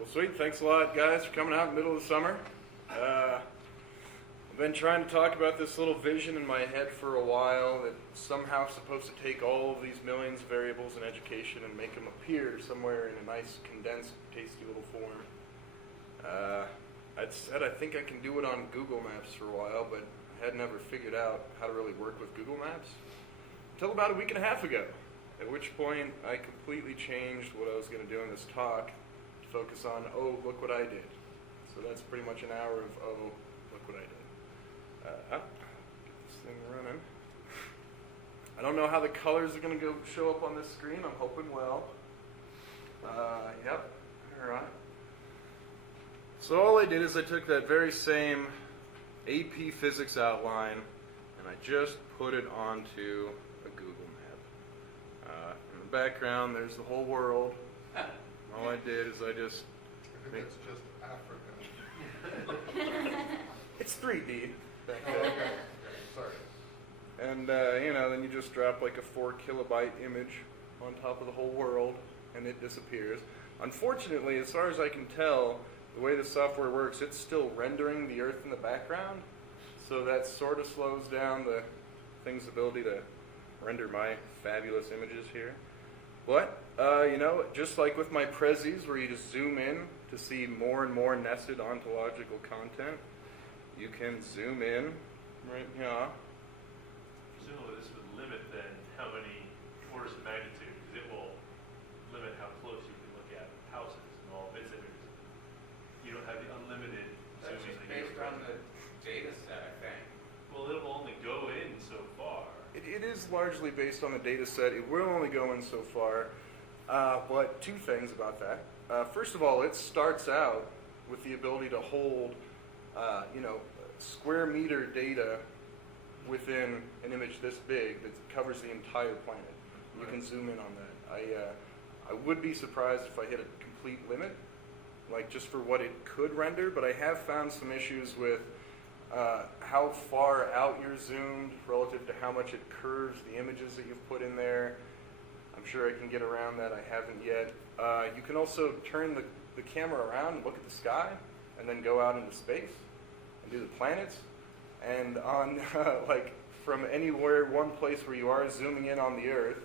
Well, sweet. Thanks a lot, guys, for coming out in the middle of the summer. I've been trying to talk about this little vision in my head for a while that's somehow supposed to take all of these millions of variables in education and make them appear somewhere in a nice, condensed, tasty little form. I'd said I think I can do it on Google Maps for a while, but I had never figured out how to really work with Google Maps until about a week and a half ago, at which point I completely changed what I was going to do in this talk to focus on, oh, look what I did. So that's pretty much an hour of, oh, look what I did. Get this thing running. I don't know how the colors are going to show up on this screen. I'm hoping well. Yep, all right. So all I did is I took that very same AP physics outline and I just put it onto a Google map. In the background, there's the whole world. All I did is I just... I think it's just Africa. It's 3D. Okay. Sorry. And, then you just drop like a 4 kilobyte image on top of the whole world, and it disappears. Unfortunately, as far as I can tell, the way the software works, it's still rendering the Earth in the background, so that sort of slows down the thing's ability to render my fabulous images here. But, just like with my prezzies, where you just zoom in to see more and more nested ontological content, you can zoom in right here. Presumably this would limit then how many orders of magnitude, because it will limit how close you can look at houses and all of its images. You don't have the unlimited That's zooming just that you based on the data set, I think. Well, it will only go in so far. It is largely based on the data set. It will only go in so far. But two things about that. First of all, it starts out with the ability to hold, square meter data within an image this big that covers the entire planet. You can zoom in on that. I would be surprised if I hit a complete limit, like just for what it could render, but I have found some issues with how far out you're zoomed relative to how much it curves the images that you've put in there. I'm sure I can get around that. I haven't yet. You can also turn the camera around and look at the sky and then go out into space and do the planets. And on from anywhere, one place where you are zooming in on the Earth,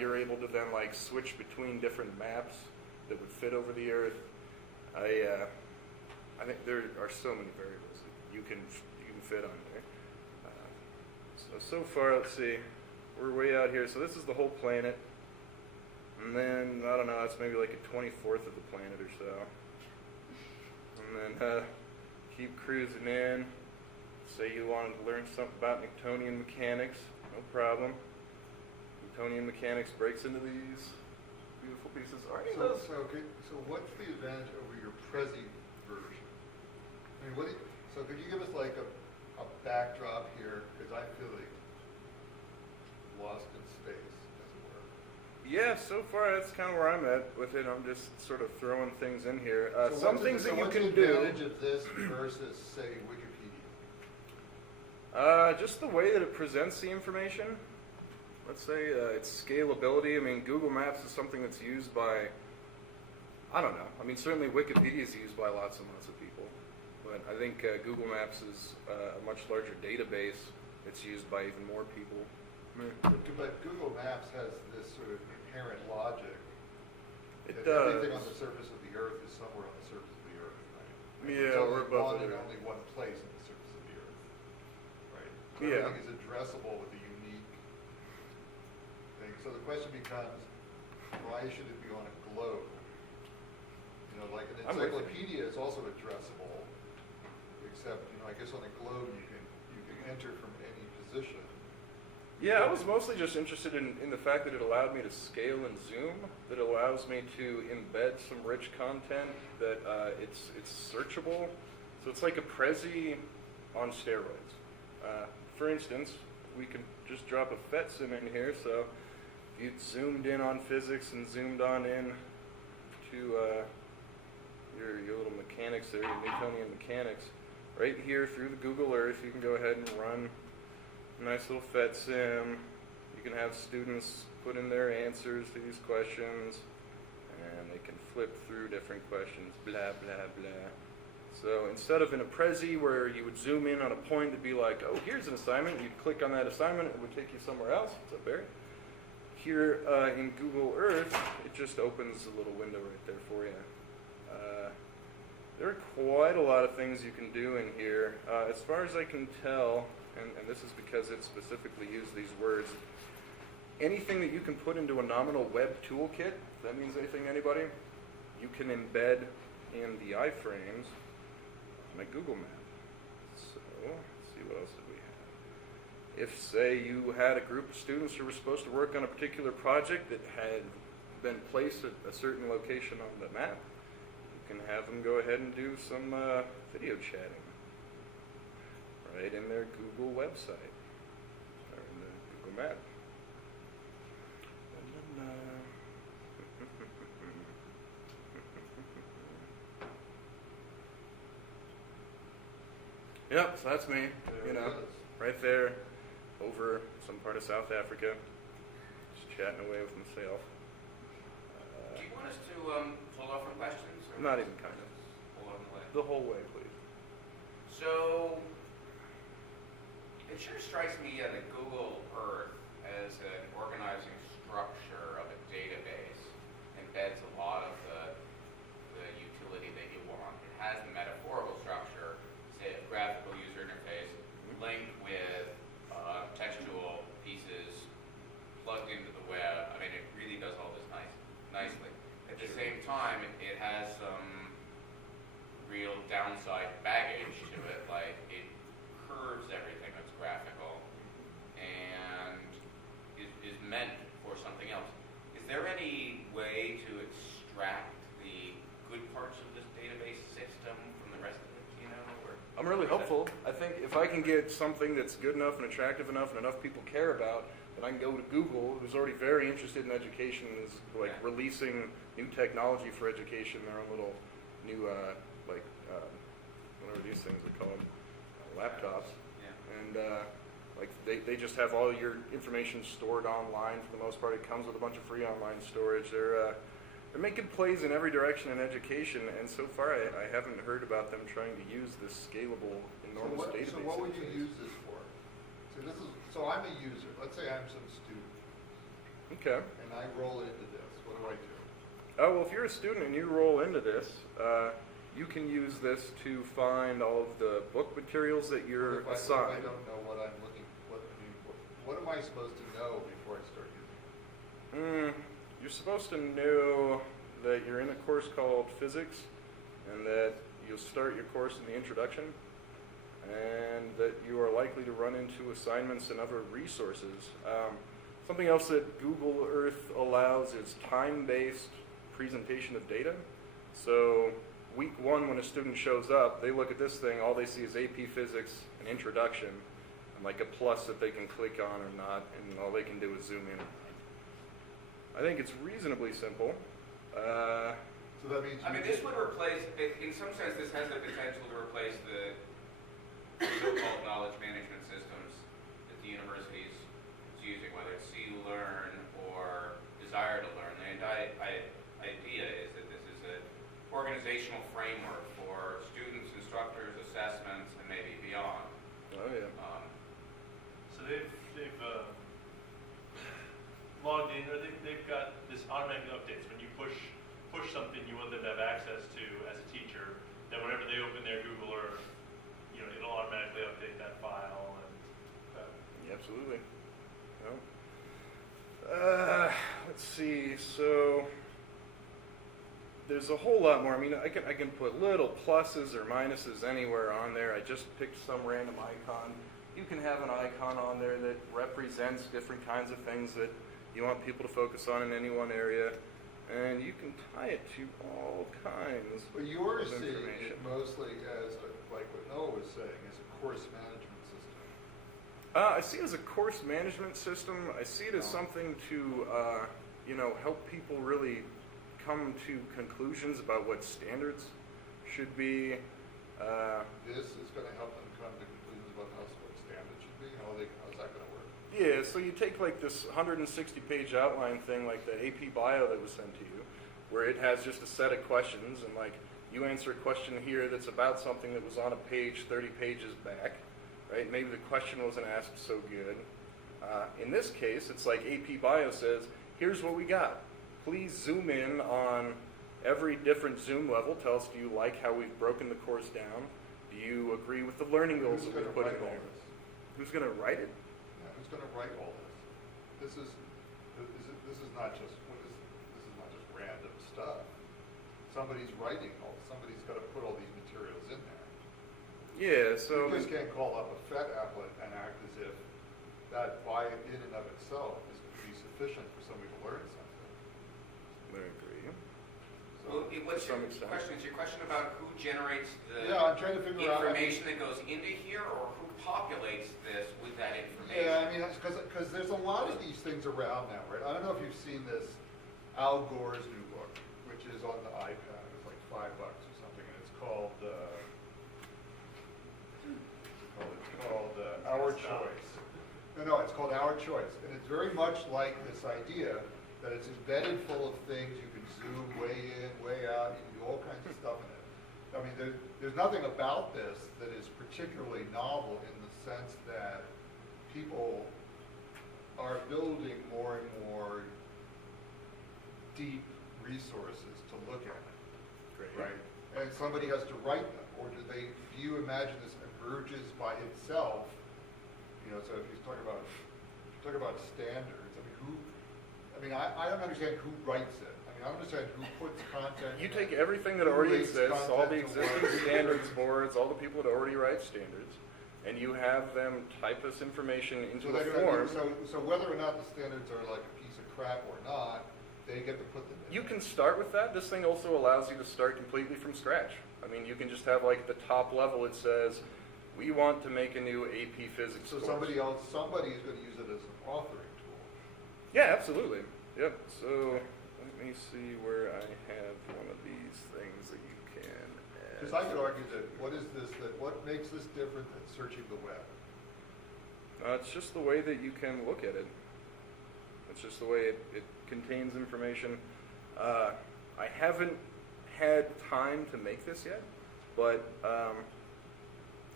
you're able to then switch between different maps that would fit over the Earth. I think there are so many variables that you can fit on there. So far, let's see, we're way out here. So this is the whole planet, and then I don't know, it's maybe like a 24th of the planet or so. And then keep cruising in. Say you wanted to learn something about Newtonian mechanics, no problem. Newtonian mechanics breaks into these beautiful pieces. Are any of those? So what's the advantage over your Prezi version? I mean, so could you give us a backdrop here? Because I feel like lost in space, as it were. Yeah, so far that's kind of where I'm at with it. I'm just sort of throwing things in here. So some things that you can do. What's the advantage of this versus, say, Wikipedia? Just the way that it presents the information. Let's say its scalability. I mean, Google Maps is something that's used by, I don't know. I mean, certainly Wikipedia is used by lots and lots of people. But I think Google Maps is a much larger database that's used by even more people. But Google Maps has this sort of inherent logic. It that does. Everything on the surface of the Earth is somewhere on the surface of the Earth, right? Yeah, we're above one the and Earth. only one place on the surface of the Earth, right? So Yeah. everything is addressable with a unique thing. So the question becomes, why should it be on a globe? Like an encyclopedia is also addressable, except I guess on a globe you can enter from any position. Yeah, I was mostly just interested in the fact that it allowed me to scale and zoom, that allows me to embed some rich content, that it's searchable. So it's like a Prezi on steroids. For instance, we can just drop a PhET sim in here, so if you zoomed in on physics and zoomed on in to your little mechanics there, your Newtonian mechanics, right here through the Google Earth, you can go ahead and run a nice little PhET sim. You can have students put in their answers to these questions, and they can flip through different questions, blah, blah, blah. So instead of in a Prezi where you would zoom in on a point to be like, oh, here's an assignment, you'd click on that assignment, it would take you somewhere else. What's up, Barry? Here in Google Earth, it just opens a little window right there for you. There are quite a lot of things you can do in here. As far as I can tell, and this is because it specifically used these words, anything that you can put into a nominal web toolkit, if that means anything to anybody, you can embed in the iframes on a Google map. So, let's see, what else did we have? If, say, you had a group of students who were supposed to work on a particular project that had been placed at a certain location on the map, you can have them go ahead and do some video chatting right in their Google website, or in the Google map. Yep, so that's me, There you it know, is. right there over some part of South Africa, just chatting away with myself. Do you want us to hold off on questions? Or Not even kind of. Hold on the way. The whole way, please. So, it sure strikes me that Google Earth as an organizing structure of a database embeds a lot of the utility that you want. It has the metaphorical structure, say a graphical user interface linked with textual pieces plugged into the web. I mean, it really does all this nicely. At the same time, it has some real downside baggage to it, like it curves everything that's graphical and is meant for something else. Is there any way to extract the good parts of this database system from the rest of it, you know? I'm really hopeful. I think if I can get something that's good enough and attractive enough and enough people care about, then I can go to Google, who's already very interested in education, and is like Yeah. releasing new technology for education, their own little new, whatever these things are called, laptops. Yeah. And like they just have all your information stored online for the most part. It comes with a bunch of free online storage. They're making plays in every direction in education, and so far I haven't heard about them trying to use this scalable, enormous database. So what would you interface. use this for? So I'm a user. Let's say I'm some student Okay. and I roll into this. What do I do? Oh, well, if you're a student and you roll into this, you can use this to find all of the book materials that you're If I assigned. don't know what I'm looking, what am I supposed to know before I start using it? You're supposed to know that you're in a course called physics, and that you'll start your course in the introduction, and that you are likely to run into assignments and other resources. Something else that Google Earth allows is time-based presentation of data. So week one, when a student shows up, they look at this thing, all they see is AP Physics, an introduction, and like a plus that they can click on or not, and all they can do is zoom in. I think it's reasonably simple. So that means. I mean, this would replace, in some sense, this has the potential to replace the so-called knowledge management systems that the university is using, whether it's C-Learn or Desire to Learn. The idea is that this is an organizational framework for students, instructors, assessments, and maybe beyond. Oh yeah. So they've logged in, or they've got this automatic updates. When you push something you want them to have access to as a teacher, then whenever they open their Google Earth, you know, it'll automatically update that file. And Yeah, absolutely. Well, let's see. So there's a whole lot more. I mean, I can put little pluses or minuses anywhere on there. I just picked some random icon. You can have an icon on there that represents different kinds of things that you want people to focus on in any one area, and you can tie it to all kinds But you're of seeing information. it mostly as, like what Noah was saying, as a course management system. I see it as a course management system. I see it as something to, help people really come to conclusions about what standards should be. This is going to help them come to conclusions about what standards should be. How's that going to work? Yeah, so you take like this 160-page outline thing, like the AP Bio that was sent to you, where it has just a set of questions, and like you answer a question here that's about something that was on a page 30 pages back, right? Maybe the question wasn't asked so good. In this case, it's like AP Bio says, here's what we got. Please zoom in on every different zoom level. Tell us, do you like how we've broken the course down? Do you agree with the learning goals Who's that going we to put in write all there? this? Who's going to write it? Yeah, who's going to write all this? This is not just random stuff. Somebody's writing all. Somebody's got to put all these materials in there. Yeah, so You just can't call up a FET applet and act as if that by in and of itself is going to be sufficient for somebody to learn something. I agree. Well, what's To some your extent. question? Is your question about who generates the Yeah, I'm trying to figure out. information that goes into here, or who populates this with that information? Yeah, I mean, because there's a lot of these things around now, right? I don't know if you've seen this Al Gore's new book, which is on the iPad. It's like $5 or something, and it's called Our Choice. No, it's called Our Choice, and it's very much like this idea that it's embedded full of things. You can zoom way in, way out. You can do all kinds of stuff in it. I mean, there's nothing about this that is particularly novel in the sense that people are building more and more deep resources to look at, Great. right? And somebody has to write them, or do you imagine this emerges by itself? You know, so if you talk about standards, I don't understand who writes it. I mean, I don't understand who puts content. You in take it, everything that who already links exists, all the content to existing what. standards boards, all the people that already write standards, and you have them type this information into So a they're form. so whether or not the standards are like a piece of crap or not, they get to put them in. You can start with that. This thing also allows you to start completely from scratch. I mean, you can just have like the top level. It says, we want to make a new AP Physics So course. somebody is going to use it as an authoring tool. Yeah, absolutely. Yep. So let me see where I have one of these things that you can add. Because I could argue that what makes this different than searching the web? It's just the way that you can look at it. It's just the way it contains information. I haven't had time to make this yet, but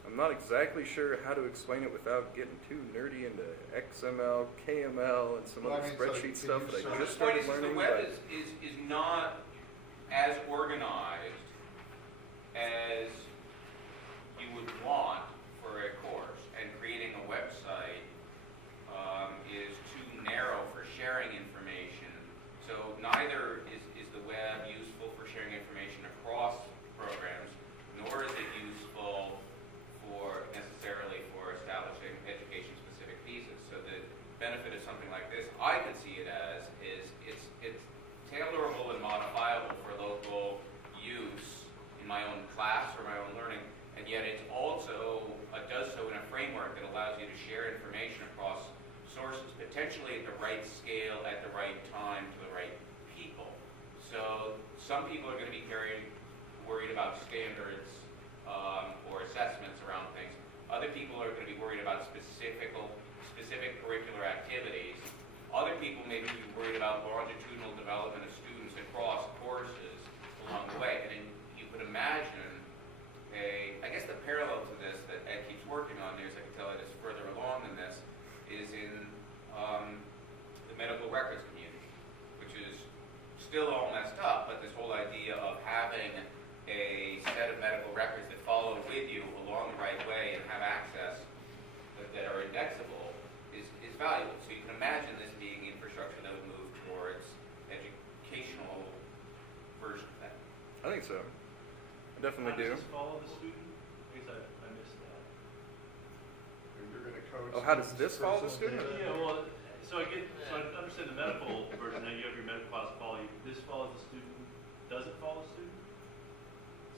I'm not exactly sure how to explain it without getting too nerdy into XML, KML, and some Well, I other mean, so spreadsheet can stuff you that I search- just The point started is the learning. web but- is not as organized as you would want for a course, and creating a website is too narrow for sharing information. So neither is the web useful for sharing information across programs, nor is it useful necessarily for establishing education-specific pieces. So the benefit of something like this, I could see it as, is it's tailorable and modifiable for local use in my own class or my own learning, and yet it's also does so in a framework that allows you to share information across sources, potentially at the right scale, at the right time, to the right people. So some people are going to be worried about standards or assessments around things. Other people are going to be worried about specific curricular activities. Other people may be worried about longitudinal development of students across courses along the way. And then you could imagine I guess the parallel to this that Ed keeps working on, near as I can tell it is further along than this, is in the medical records community, which is still all messed up, but this whole idea of having a set of medical records that follow with you along the right way and have access that are indexable is valuable. So you can imagine this being infrastructure that would move towards educational version of that. I think so. I definitely How do. does this follow the student? I guess I missed that. You're going to coach. Oh, how does this follow the personal student? data. Yeah, well, so I understand the medical version, now you have your medical class follow you. This follows the student, does it follow the student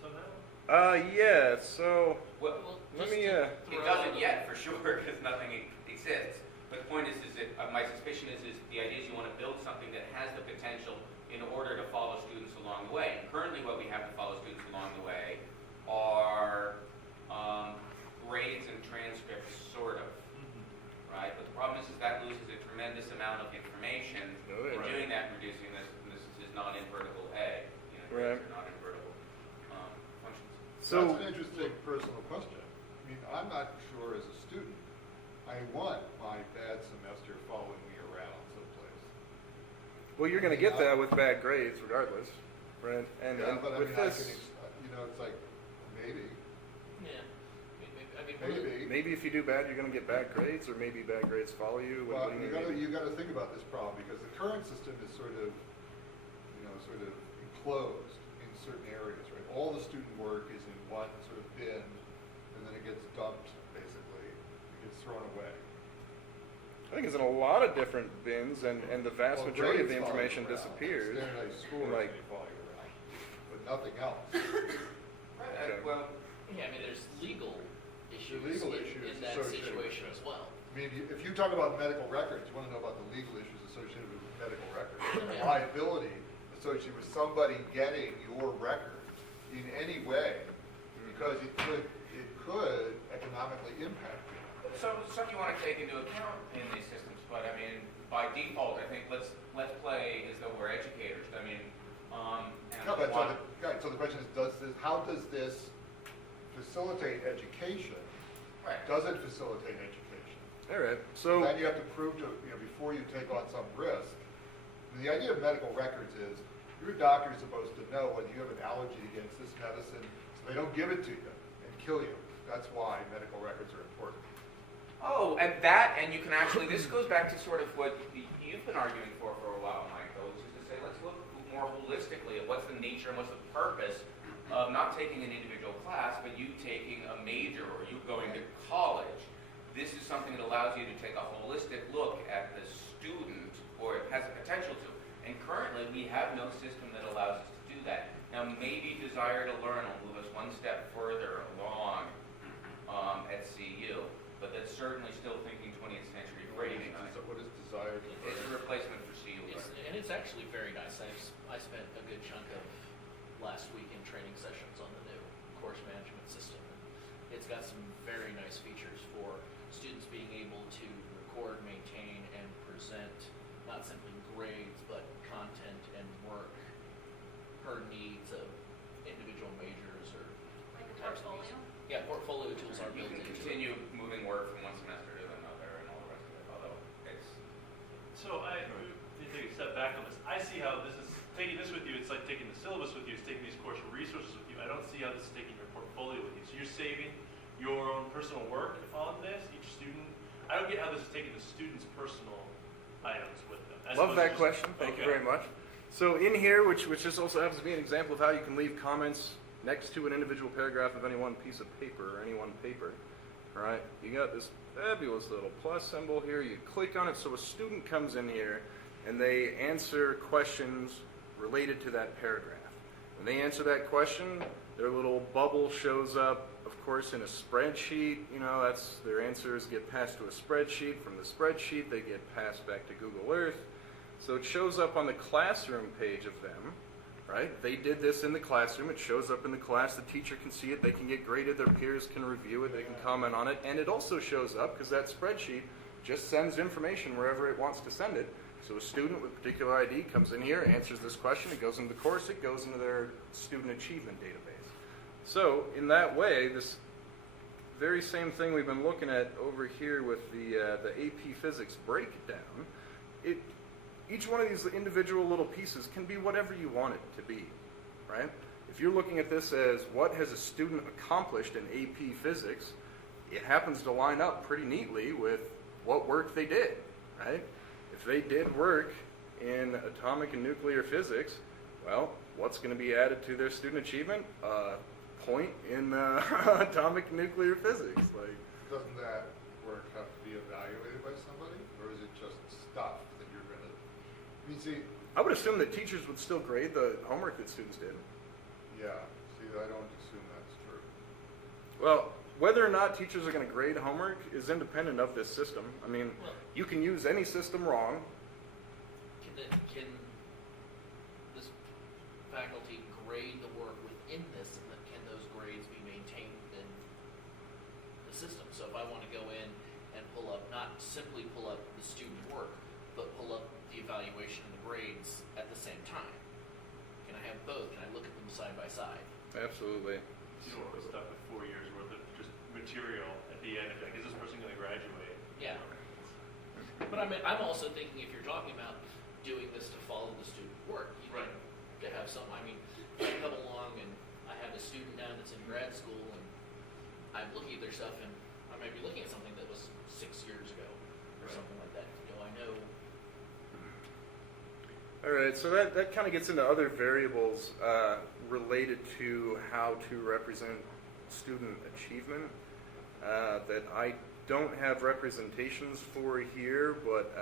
somehow? Yeah, so Well, let me, it doesn't yet, for sure, because nothing exists. But the point is that my suspicion is the idea is you want to build something that has the potential in order to follow students along the way. And currently what we have to follow students along the way are grades and transcripts, sort of, right? But the problem is that loses a tremendous amount of information Oh, yeah. in doing that and reducing this is not in vertical A. So, That's an interesting personal question. I mean, I'm not sure as a student, I want my bad semester following me around someplace. well, you're going to get that with bad grades regardless, right? And, Yeah, and but I with mean, I this, can, you know, it's like, maybe, Yeah. I mean, maybe. maybe if you do bad, you're going to get bad grades, or maybe bad grades follow you. Well, What do you mean gotta, maybe? you gotta think about this problem, because the current system is sort of, you know, sort of enclosed in certain areas, right? All the student work is in one sort of bin, and then it gets dumped, basically. It gets thrown away. I think it's in a lot of different bins, and the vast Well, majority of the grades follow information you around. disappears. Standardized scores Like- may follow you around, but nothing else. Right, Okay. well, yeah, I mean, there's legal issues, legal in, issues in that associated with situation it. as well. I mean, if you talk about medical records, you want to know about the legal issues associated with medical records. The Yeah. liability associated with somebody getting your record in any way, because it could economically impact you. so something you want to take into account in these systems, but I mean, by default, I think let's play as though we're educators. I mean, and No, but one- so the question is, how does this facilitate education? right. Does it facilitate education? All right. So, Then you have to prove to, you know, before you take on some risk. I mean, the idea of medical records is, your doctor is supposed to know whether you have an allergy against this medicine, so they don't give it to you and kill you. That's why medical records are important. Oh, and you can actually, this goes back to sort of what you've been arguing for a while, Michael, which is to say, let's look more holistically at what's the nature and what's the purpose of not taking an individual class, but you taking a major or you going to college. This is something that allows you to take a holistic look at the student, or it has the potential to. And currently, we have no system that allows us to do that. Now, maybe desire to learn will move us one step further along at CU, but that's certainly still thinking 20th century framing. What is desired? It's a replacement for CU. And it's actually very nice. I spent a good chunk of last week in training sessions on the new course management system. It's got some very nice features for students being able to record, maintain, and present not simply grades, but content and work per needs of individual majors or Like a types of portfolio? needs. Yeah, portfolio tools are You built can into it. continue moving work from one semester to another and all the rest of it, although it's, So to take a step back on this, I see how this is, taking this with you, it's like taking the syllabus with you, it's taking these course resources with you. I don't see how this is taking your portfolio with you. So you're saving your own personal work on this, each student. I don't get how this is taking the student's personal items with them. as love opposed that to just- question. Thank you okay. very much. So in here, which just also happens to be an example of how you can leave comments next to an individual paragraph of any one piece of paper or any one paper. All right, you got this fabulous little plus symbol here. You click on it, so a student comes in here and they answer questions related to that paragraph. When they answer that question, their little bubble shows up, of course, in a spreadsheet. You know, that's their answers get passed to a spreadsheet. From the spreadsheet, they get passed back to Google Earth. So it shows up on the classroom page of them, right? They did this in the classroom. It shows up in the class. The teacher can see it. They can get graded. Their peers can review it. They can comment on it. And it also shows up because that spreadsheet just sends information wherever it wants to send it. So a student with a particular ID comes in here, answers this question. It goes into the course. It goes into their student achievement database. So in that way, this very same thing we've been looking at over here with the AP Physics breakdown, each one of these individual little pieces can be whatever you want it to be, right? If you're looking at this as what has a student accomplished in AP Physics, it happens to line up pretty neatly with what work they did, right? If they did work in atomic and nuclear physics, well, what's going to be added to their student achievement? Point in atomic and nuclear physics. Like, Doesn't that work have to be evaluated by somebody, or is it just stuff that you're gonna, I mean, see, I would assume that teachers would still grade the homework that students did. yeah, see, I don't assume that's true. Well, whether or not teachers are going to grade homework is independent of this system. I mean, Well, you can use any system wrong. can this faculty grade the work within this, and then can those grades be maintained within the system? So if I want to go in and pull up, not simply pull up the student work, but pull up the evaluation and the grades at the same time, can I have both? Can I look at them side by side? Absolutely. You don't want to be stuck with 4 years worth of just material at the end. Like, is this person going to graduate? Yeah. But I mean, I'm also thinking if you're talking about doing this to follow the student work, you Right. need to have some, I mean, I come along and I have a student now that's in grad school and I'm looking at their stuff and I might be looking at something that was 6 years ago or Right. something like that. You know, I know. All right, so that kind of gets into other variables related to how to represent student achievement that I don't have representations for here, but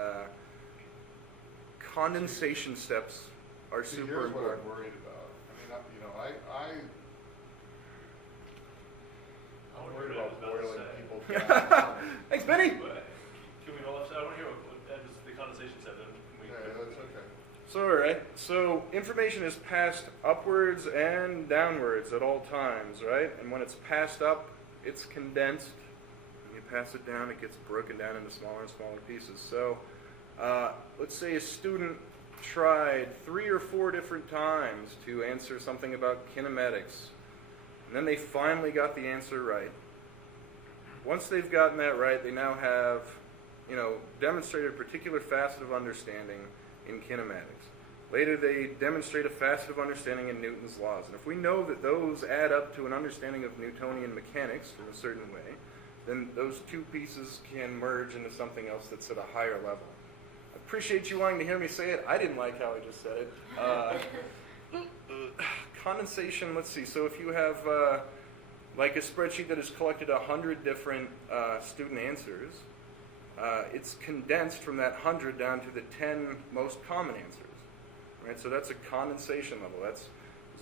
condensation steps are See, super here's what important. I'm worried about. I mean, I'm I wonder worried what I about was boiling about to say. people down. Thanks, Benny. But, can we all, I want to hear what the condensation said, then we Yeah, that's okay. So, all right. So, information is passed upwards and downwards at all times, right? And when it's passed up, it's condensed. When you pass it down, it gets broken down into smaller and smaller pieces. So, let's say a student tried 3 or 4 different times to answer something about kinematics, and then they finally got the answer right. Once they've gotten that right, they now have, demonstrated a particular facet of understanding in kinematics. Later, they demonstrate a facet of understanding in Newton's laws. And if we know that those add up to an understanding of Newtonian mechanics in a certain way, then those 2 pieces can merge into something else that's at a higher level. I appreciate you wanting to hear me say it. I didn't like how I just said it. Condensation, let's see. So if you have like a spreadsheet that has collected 100 different student answers, it's condensed from that 100 down to the 10 most common answers. Right? So that's a condensation level. That's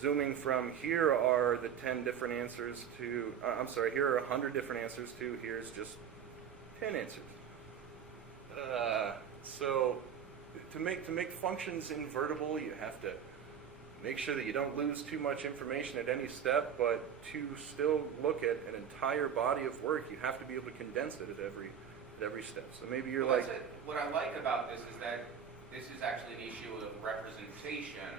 zooming from here are the 10 different answers to, here are 100 different answers to here's just 10 answers. So to make functions invertible, you have to make sure that you don't lose too much information at any step, but to still look at an entire body of work, you have to be able to condense it at every step. So maybe you're Well, like, that's it. What I like about this is that this is actually an issue of representation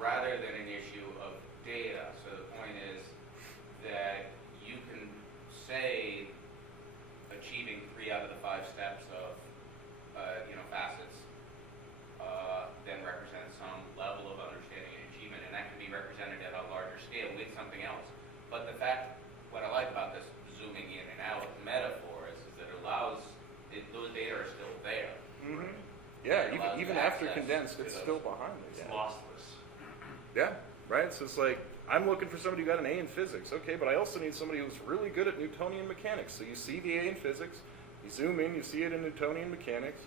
rather than an issue of data. So the point is that you can say achieving 3 out of the 5 steps of facets then represents some level of understanding and achievement, and that can be represented at a larger scale with something else. But what I like about this zooming in and out metaphor is that it allows those data are still there. mm-hmm. Yeah, It allows even you after access condensed, to it's those. still behind It's it. lossless. Yeah, right? So it's like, I'm looking for somebody who got an A in physics. Okay, but I also need somebody who's really good at Newtonian mechanics. So you see the A in physics, you zoom in, you see it in Newtonian mechanics,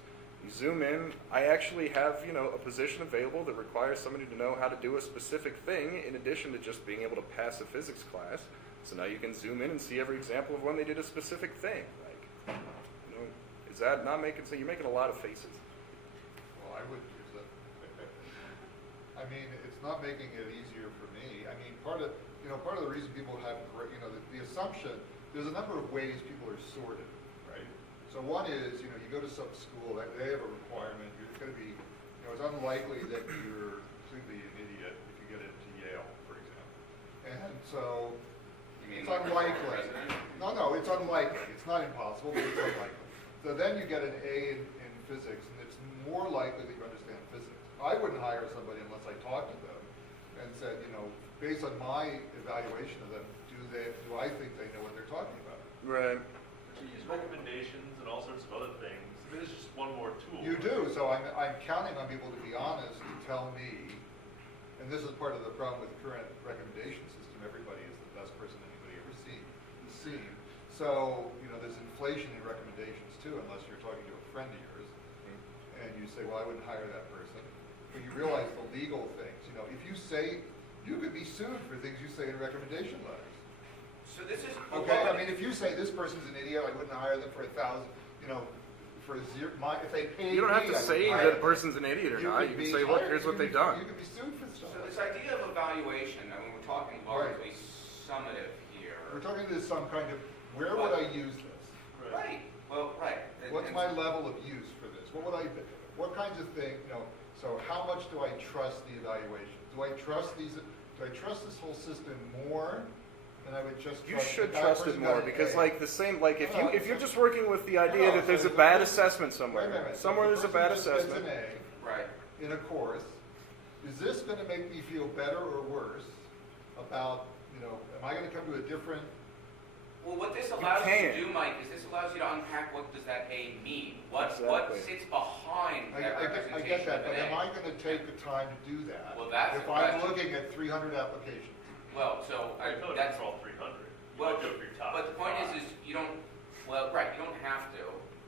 you zoom in, I actually have, a position available that requires somebody to know how to do a specific thing in addition to just being able to pass a physics class. So now you can zoom in and see every example of when they did a specific thing. Like, is that not making sense? You're making a lot of faces. Well, I wouldn't use it. I mean, it's not making it easier for me. I mean, part of the reason people have, the assumption, there's a number of ways people are sorted, right? So one is, you go to some school, they have a requirement, you're going to be, it's unlikely that you're completely an idiot if you get into Yale, for example. And so, You mean it's like a unlikely. president? No, it's unlikely. It's not impossible, but it's unlikely. So then you get an A in physics, and it's more likely that you understand physics. I wouldn't hire somebody unless I talked to them and said, based on my evaluation of them, do I think they know what they're talking about? Right. You use recommendations and all sorts of other things. I mean, it's just one more tool. You do, so I'm counting on people to be honest, to tell me, and this is part of the problem with the current recommendation system, everybody is the best person anybody ever seen. So, there's inflation in recommendations too, unless you're talking to a friend of yours, and you say, well, I wouldn't hire that person. But you realize the legal things, if you say, you could be sued for things you say in recommendation letters. So this is Okay, I mean, if you say this person's an idiot, I wouldn't hire them for 1,000, for zero, if they paid me. You don't have to I say wouldn't hire that a them. person's an idiot or not. could You be can say, look, fired. here's what You they've could done. You could be sued for stuff. So this idea of evaluation, I mean, we're talking largely summative here. We're talking to some kind of, where would I use this? Right. Well, right. What's my level of use for this? What kinds of things, so how much do I trust the evaluation? Do I trust this whole system more than I would just You trust should that trust person it got more an because, A. like the same, like if No, you're so- just working with the idea No, that there's so a the bad person- assessment Wait a somewhere, minute, so somewhere the there's a person bad just gets assessment. an A Right. in a course, is this gonna make me feel better or worse about, am I gonna come to a different, Well, what this allows you can. to do, Mike, is this allows you to unpack what does that A mean? What Exactly. sits behind I that get representation that, of but an am A? I gonna take the time to do that? Well, that's If the I'm question. looking at 300 applications? Well, so I don't that's for all 300. You well, might go for your top but the point five. is you don't. Well, right, you don't have to.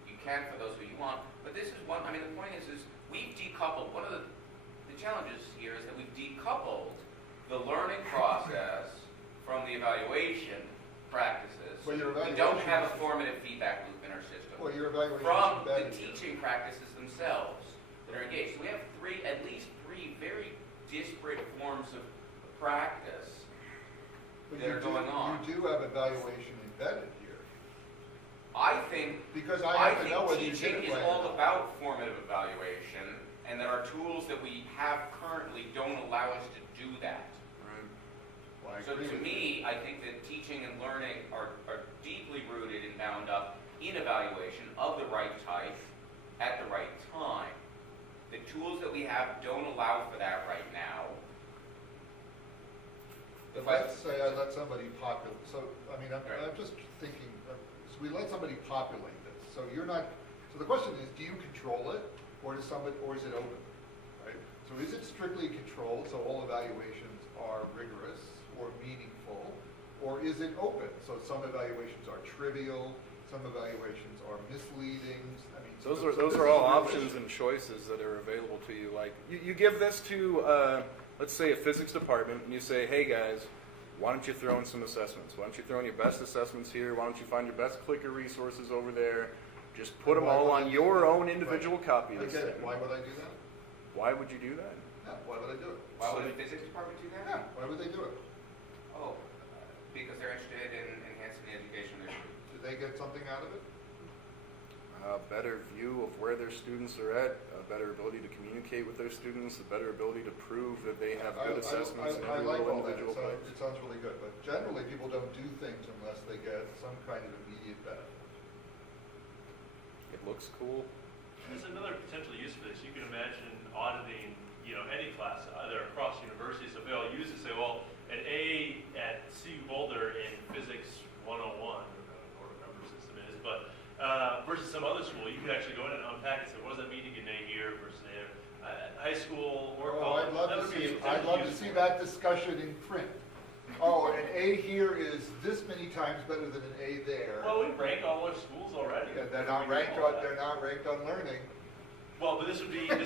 You can for those who you want. But this is one. I mean, the point is we've decoupled. One of the challenges here is that we've decoupled the learning process from the evaluation practices. Well, your We don't evaluation have a is- formative feedback loop in our system. Well, your evaluation is From the embedded here. teaching practices themselves that are engaged. So we have at least three very disparate forms of practice But that are going on. You do have evaluation embedded here, I think because I have to know think whether you teaching did it is right. all about formative evaluation, and that our tools that we have currently don't allow us to do that. Well, I So agree to with you. me, I think that teaching and learning are deeply rooted and bound up in evaluation of the right type at the right time. The tools that we have don't allow for that right now. But If I- let's say I let somebody populate, so, I mean, I'm Right. just thinking, so we let somebody populate this, so you're not, so the question is, do you control it, or does somebody, or is it open, right? So is it strictly controlled, so all evaluations are rigorous or meaningful, or is it open, so some evaluations are trivial, some evaluations are misleading, I mean. Those so are this is all a real options issue. and choices that are available to you. Like you give this to let's say a physics department, and you say, hey guys, why don't you throw in some assessments? Why don't you throw in your best assessments here? Why don't you find your best clicker resources over there? Just put them Why all would on I do your that? own individual Right. copy I of this get it, thing. why would I do that? Why would you do that? Yeah, why would I do it? Why So would they- the physics department do that? Yeah, why would they do it? Oh, because they're interested in enhancing the education of their students. Did they get something out of it? A better view of where their students are at, a better ability to communicate with their students, a better ability to prove that they have good assessments in I every like little all that, individual place. it sounds really good, but generally people don't do things unless they get some kind of immediate benefit. It looks cool. There's another potential use for this. You can imagine auditing, any class, either across universities. So if they all use it, say, well, an A at CU Boulder in Physics 101, or whatever the number system is, but versus some other school, you can actually go in and unpack and say, what does that mean to get an A here versus high school or Oh, college? I'd love That to would be see, potentially I'd love to useful. see that discussion in print. Oh, an A here is this many times better than an A there. Well, we rank all our schools already. Yeah, they're not ranked on learning. Well, but this would be a way to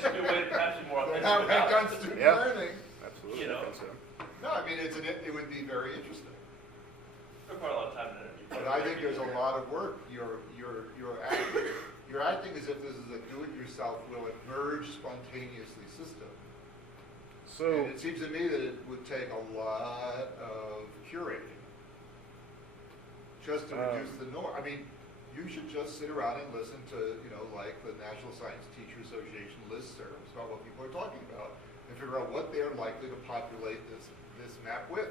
perhaps be more They're authentic. not ranked about on it. student Yeah. learning. Absolutely, You know. I think so. No, I mean, it would be very interesting. Require a lot of time and energy. But I think there's a lot of work. You're acting as if this is a do-it-yourself, will emerge spontaneously system. So, And it seems to me that it would take a lot of curating just to reduce the norm. I mean, you should just sit around and listen to, like the National Science Teacher Association listservs about what people are talking about and figure out what they're likely to populate this map with.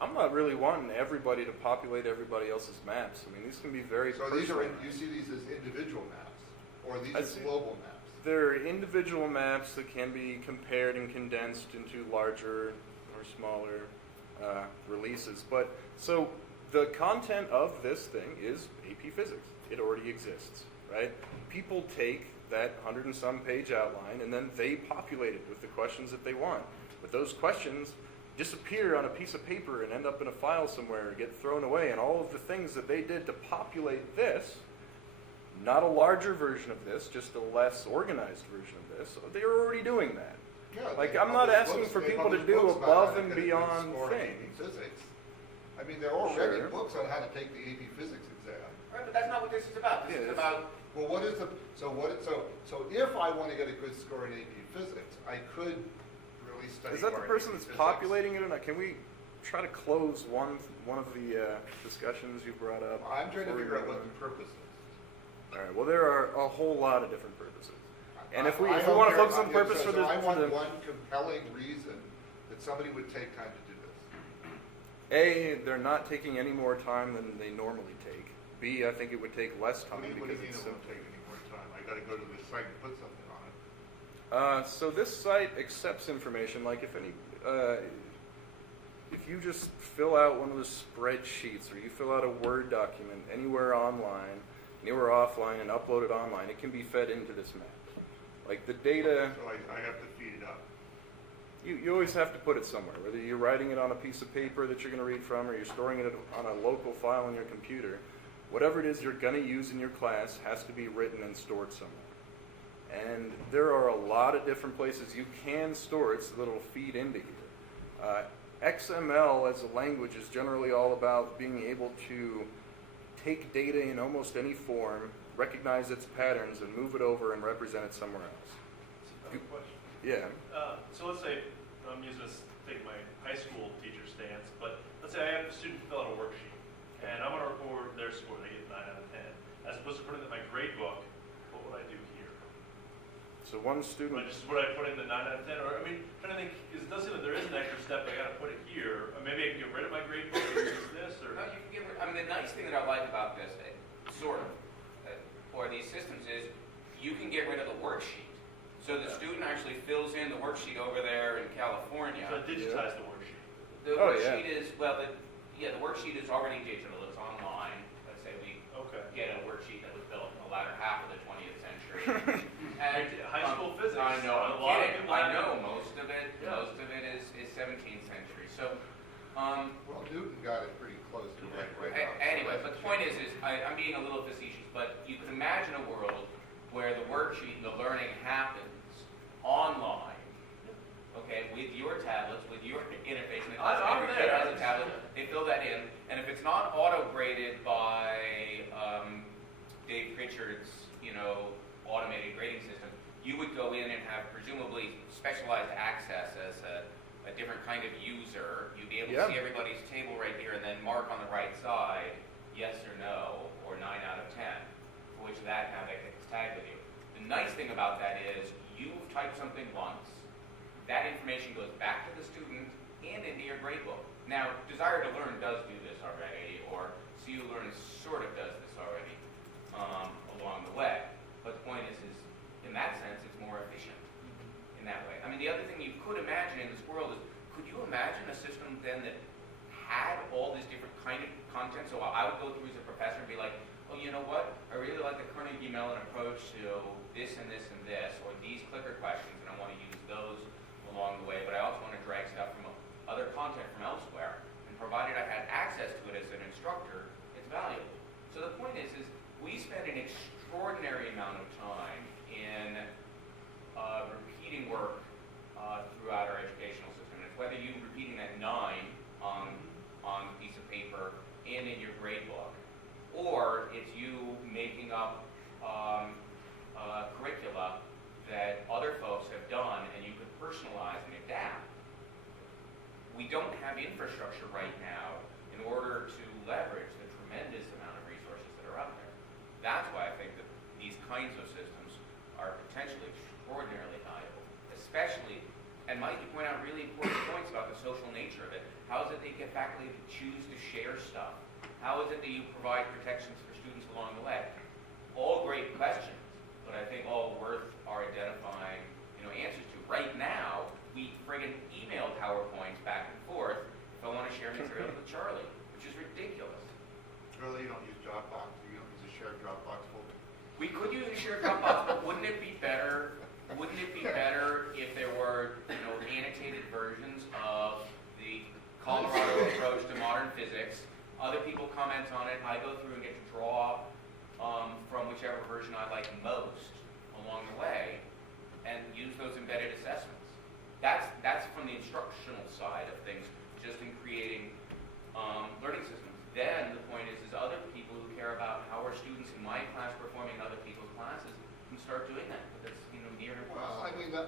I'm not really wanting everybody to populate everybody else's maps. I mean, these can be very So these are, personal. you see these as individual maps, or these I are see. global maps? They're individual maps that can be compared and condensed into larger or smaller releases. But so the content of this thing is AP Physics. It already exists, right? People take that 100 and some page outline and then they populate it with the questions that they want. But those questions disappear on a piece of paper and end up in a file somewhere or get thrown away. And all of the things that they did to populate this, not a larger version of this, just a less organized version of this, they're already doing that. Yeah, Like, they I'm not publish asking books- for they people to publish do books about above how to and get a good beyond score in things. AP Physics. I mean, there are already Sure. books on how to take the AP Physics exam. Right, but that's not what this is about. This Yeah, is it's- about Well, what is the, so if I want to get a good score in AP Physics, I could really study Is that the more in person AP that's Physics. populating it or not? Can we try to close one of the discussions you brought up? I'm trying to before we figure out move what on? the purpose is. All right. Well, there are a whole lot of different purposes. And if we I don't want to care- focus on the purpose for so I want the one compelling reason that somebody would take time to do this. A, they're not taking any more time than they normally take. B, I think it would take less time What do you because mean it's it won't simple. take any more time? I gotta go to this site and put something on it. So this site accepts information, like if you just fill out one of the spreadsheets or you fill out a Word document anywhere online, anywhere offline, and upload it online, it can be fed into this map. Like the data, So I have to feed it up. you always have to put it somewhere, whether you're writing it on a piece of paper that you're going to read from or you're storing it on a local file on your computer. Whatever it is you're going to use in your class has to be written and stored somewhere. And there are a lot of different places you can store it so that it'll feed into here. XML as a language is generally all about being able to take data in almost any form, recognize its patterns, and move it over and represent it somewhere else. Another question. Yeah. So let's say, I'm using this, take my high school teacher stance, but let's say I have a student fill out a worksheet, and I want to record their score, they get 9 out of 10. As opposed to putting it in my grade book, what would I do here? So one student. Would I put in the 9 out of 10? Or, I mean, I'm trying to think, because it does seem like there is an extra step, I got to put it here. Or maybe I can get rid of my grade book and use this, or... No, you can get rid, I mean, the nice thing that I like about this, sort of, or these systems is, you can get rid of the worksheet. So the student actually fills in the worksheet over there in California. So digitize the worksheet. The Oh, worksheet is, well, the worksheet is already digital, it's online. Let's say we Okay. get a worksheet that was built in the latter half of the 20th century. And High school physics. I know, A I'm lot of kidding. people I have know, it. most of it is 17th century. So, Well, Newton got it pretty close to right now. anyway, but the point is I'm being a little facetious, but you could imagine a world where the worksheet and the learning happens online, okay, with your tablets, with your interface, and I'm every there. kid has a tablet, they fill that in, and if it's not auto-graded by Dave Pritchard's, automated grading system, you would go in and have presumably specialized access as a different kind of user. You'd be able to see everybody's table right here and then mark on the right side, yes or no, or 9 out of 10, for which that gets tagged with you. The nice thing about that is you've typed something once, that information goes back to the student and into your grade book. Now, Desire to Learn does do this already, or CU Learn sort of does this already along the way. But the point is in that sense, it's more efficient in that way. I mean, the other thing you could imagine in this world is, could you imagine a system then that had all this different kind of content? So I would go through as a professor and be like, well, you know what? I really like the Carnegie Mellon approach to this and this and this, or these clicker questions, and I want to use those along the way, but I also want to drag stuff from other content from elsewhere. And provided I had access to it as an instructor, it's valuable. So the point is we spend an extraordinary amount of time in repeating work throughout our educational system. It's whether you're repeating that 9 on the piece of paper and in your grade book, or it's you making up curricula that other folks have done and you could personalize and adapt. We don't have infrastructure right now in order to leverage the tremendous amount of resources that are out there. That's why I think that these kinds of systems are potentially extraordinarily valuable, especially, and Mike, you point out really important points about the social nature of it. How is it that you get faculty to choose to share stuff? How is it that you provide protections for students along the way? All great questions, but I think all worth our identifying, answers to. Right now, we friggin' email PowerPoints back and forth if I want to share material with Charlie, which is ridiculous. Really, you don't use Dropbox, you don't use a shared Dropbox folder? We could use a shared Dropbox, but wouldn't it be better? Wouldn't it be better if there were, annotated versions of the Colorado approach to modern physics? Other people comment on it. I go through and get to draw from whichever version I like most along the way, and use those embedded assessments. That's from the instructional side of things, just in creating learning systems. Then the point is other people who care about how are students in my class performing in other people's classes can start doing that. But that's near and Well, I think it's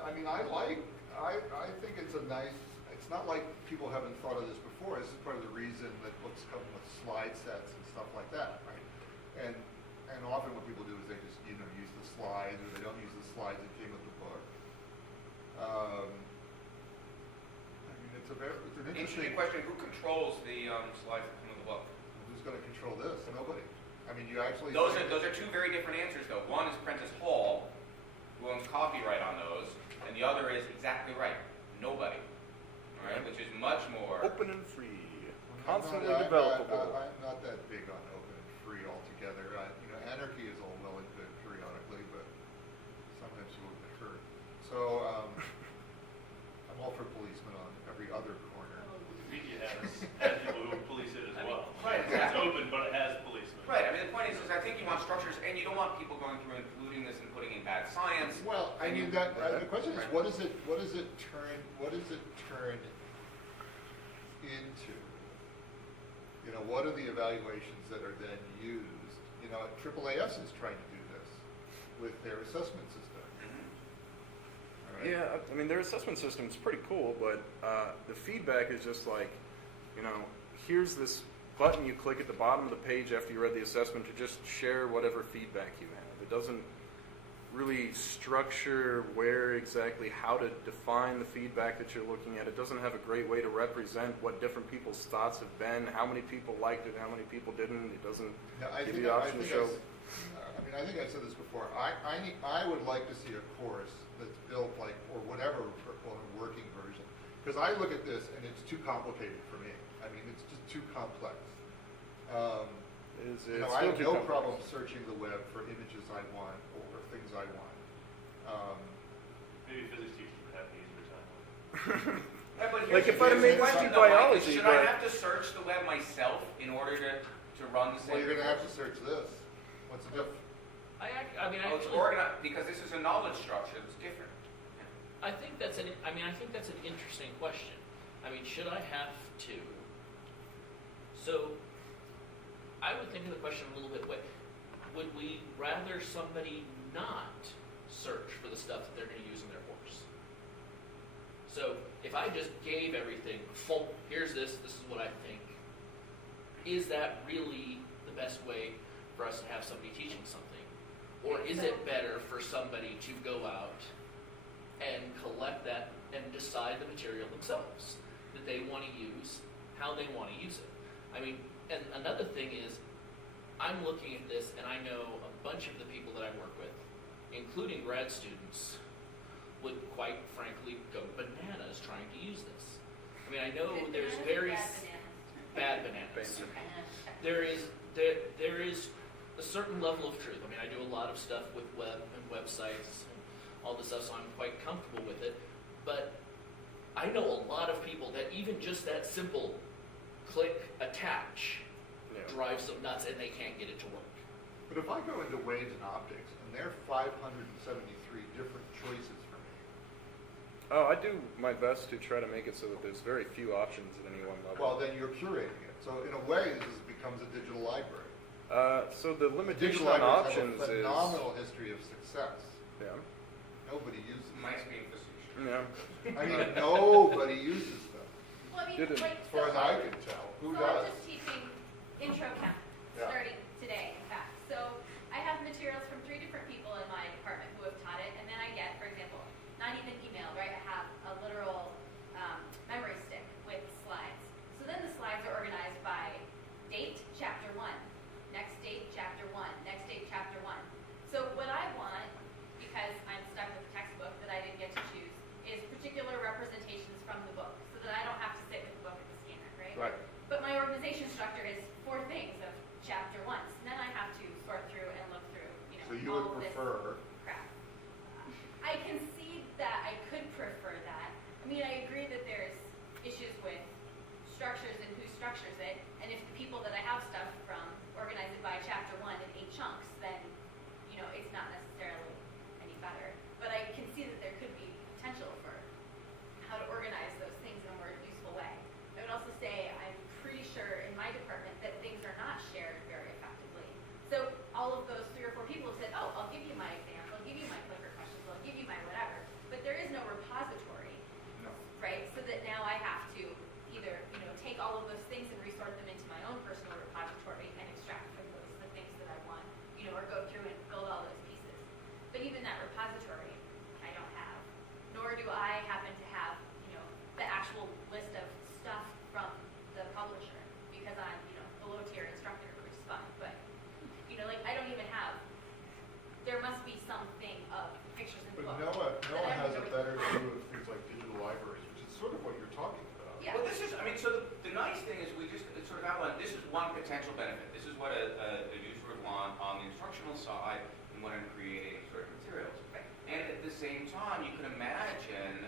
a nice, it's not like people haven't thought of this before. This is part of the reason that books come with slide sets and stuff like that, right? And often what people do is they just, use the slides, or they don't use the slides that came with the book. It's an interesting, question, who controls the slides that come with the book? who's gonna control this? Nobody. I mean, you actually. Those are two very different answers, though. One is Prentice Hall, who owns copyright on those, and the other is exactly right, nobody. All right, which is much more. Open and free, I'm constantly not- developable. I'm not that big on open and free altogether. Anarchy is all well and good periodically, but sometimes you will get hurt. So, I'm all for policemen on every other corner. Media has people who police it as I mean, well. right, It's exactly. open, but it has policemen. Right, I mean, the point is I think you want structures, and you don't want people going through and polluting this and putting in bad science. Well, I mean, the question is, what does it turn into? You know, what are the evaluations that are then used? You know, AAAS is trying to do this with their assessment system. All right? Yeah, I mean, their assessment system is pretty cool, but the feedback is just like, you know, here's this button you click at the bottom of the page after you read the assessment to just share whatever feedback you have. It doesn't really structure how to define the feedback that you're looking at. It doesn't have a great way to represent what different people's thoughts have been, how many people liked it, how many people didn't. It doesn't give you the option to show. I think I've said this before. I would like to see a course that's built like, or whatever, on a working version. Because I look at this and it's too complicated for me. I mean, it's just too complex. I have no problem searching the web for images I want or things I want. Maybe physics teachers would have an easier time with it. Yeah, but Like here's if I'd have the made question, this though, Mike, biology, should but- I have to search the web myself in order to run the same? Well, you're going to have to search this. What's the difference? I mean, Well, it's actually, organized, because this is a knowledge structure that's different. I think that's an interesting question. I mean, should I have to? So, I would think of the question a little bit. Would we rather somebody not search for the stuff that they're going to use in their course? So, if I just gave everything, here's this is what I think, is that really the best way for us to have somebody teaching something? Or is it better for somebody to go out and collect that and decide the material themselves that they want to use, how they want to use it? I mean, and another thing is, I'm looking at this and I know a bunch of the people that I work with, including grad students, would quite frankly go bananas trying to use this. I mean, I know there's very bad bananas. There is a certain level of truth. I mean, I do a lot of stuff with web and websites and all this stuff, so I'm quite comfortable with it. But I know a lot of people that even just that simple click attach drives them nuts and they can't get it to work. But if I go into waves and optics, and there are 573 different choices for me. Oh, I do my best to try to make it so that there's very few options at any one level. Well, then you're curating it. So in a way, this becomes a digital library. So the limitation Digital on libraries options have a is phenomenal history of success. yeah. Nobody uses them. Mike's being facetious. Yeah. I mean, nobody uses them, Well, I mean, Didn't. like, as far as I can tell. Who so I'm does? just teaching intro chem, Yeah. starting today, in fact. So I have materials from 3 different people in my department who have taught it, and then I get, for example, not even email, right? I have a literal memory stick with slides. So then the slides are organized by date, chapter 1, next date, chapter 1, next date, chapter 1. So what I want, because I'm stuck with the textbook that I didn't get to choose, is particular representations from the book, so that I don't have to sit with the book at the scanner, right? Right. But my organization structure is 4 things of chapter 1. So then I have to sort through and look through, So you all would of this prefer, crap. I concede that I could prefer that. I mean, I agree that there's issues with structures and who structures it, and if the people that I have stuff from organize it by chapter 1 in 8 chunks, then, it's not necessarily any better. But I can see that there could be potential for how to organize those things in a more useful way. I would also say I'm pretty sure in my department that things are not shared very effectively. So all of those 3 or 4 people have said, oh, I'll give you my exams, I'll give you my clicker questions, I'll give you my whatever. But there is no repository, no. right? So that now I have to either, take all of those things and resort them into my own personal repository, one potential benefit. This is what a user would want on the instructional side and when I'm creating sort of materials. And at the same time, you can imagine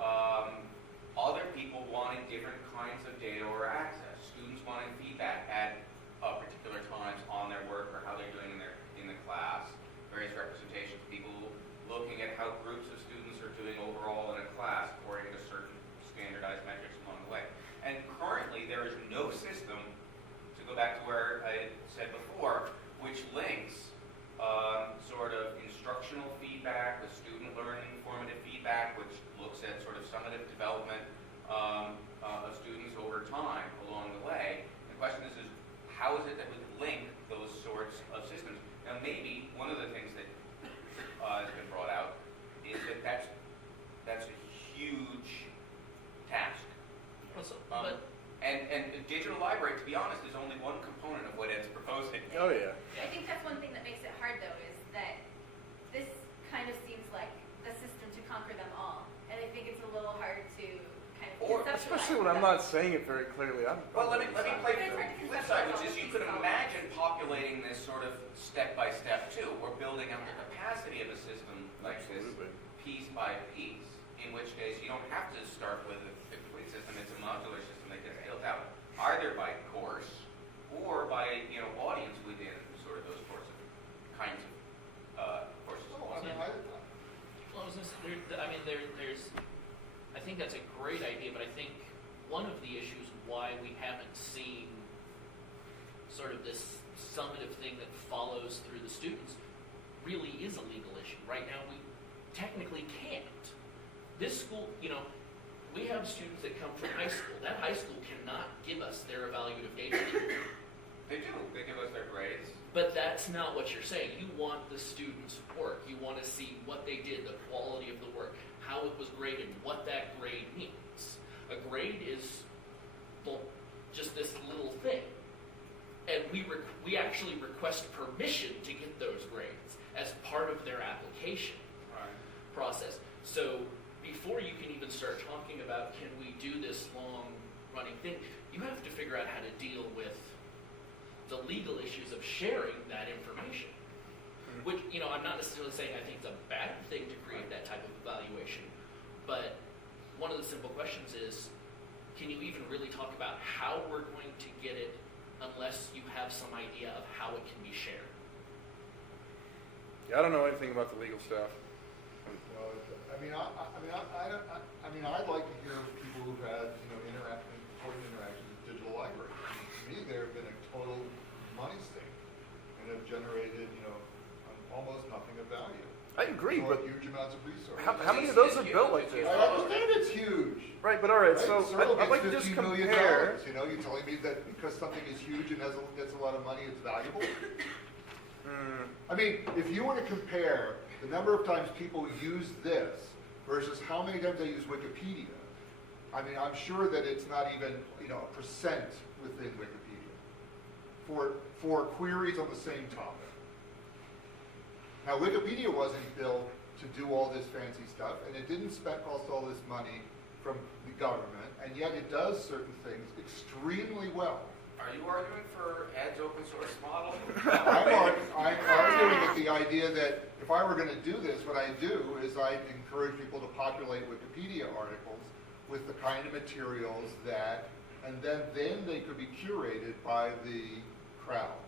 other people wanting different kinds of data or access. Students wanting feedback at particular times on their work or how they're doing in the class. Various representations. People looking at how groups of students are doing overall in a class according to certain standardized metrics along the way. And currently, there is no system, to go back to where I said before, which links sort of instructional feedback with student learning, formative feedback, which looks at sort of summative development of students over time along the way. The question is how is it that we can link those sorts of systems? Now, maybe one of the things that has been brought out is that that's a huge task. And the digital library, to be honest, is only one component of what Ed's proposing. Oh yeah. I think that's one thing that makes it hard, though, is that this kind of seems like a system to conquer them all, and I think it's a little hard to kind of conceptualize. Especially when I'm not saying it very clearly. Well, let me play the flip side, which is you could imagine populating this sort of step by step too. We're building up the capacity of a system like Absolutely. this, piece by piece. In which case, you don't have to start with a complete system. It's a modular system that gets built out either by course or by audience within sort of those courses, kinds of courses. Oh, I mean, Well, I was gonna say, there's, I think that's a great idea, but I think one of the issues why we haven't seen sort of this summative thing that follows through the students really is a legal issue. Right now, we technically can't. This school, we have students that come from high school. That high school cannot give us their evaluative data. They do. They give us their grades. But that's not what you're saying. You want the students' work. You want to see what they did, the quality of the work, how it was graded, what that grade means. A grade is just this little thing. And we actually request permission to get those grades as part of their application process. So before you can even start talking about can we do this long-running thing, you have to figure out how to deal with the legal issues of sharing that information. Which, I'm not necessarily saying I think it's a bad thing to create that type of evaluation, but one of the simple questions is, can you even really talk about how we're going to get it unless you have some idea of how it can be shared? Yeah, I don't know anything about the legal stuff. I'd like to hear people who've had, important interactions with digital libraries. To me, there have been a total money sink and have generated, almost nothing of value. I agree, but huge amounts of resources. how many of those are built like this? I understand it's huge. Right, but all right, so Searle I'd like to gets just $15 million, compare. You're telling me that because something is huge and gets a lot of money, it's valuable? I mean, if you were to compare the number of times people use this versus how many times they use Wikipedia, I mean, I'm sure that it's not even, a percent within Wikipedia for queries on the same topic. Now, Wikipedia wasn't built to do all this fancy stuff, and it didn't cost all this money from the government, and yet it does certain things extremely well. Are you arguing for Ed's open source model? I'm arguing with the idea that if I were going to do this, what I do is I encourage people to populate Wikipedia articles with the kind of materials and then they could be curated by the crowd,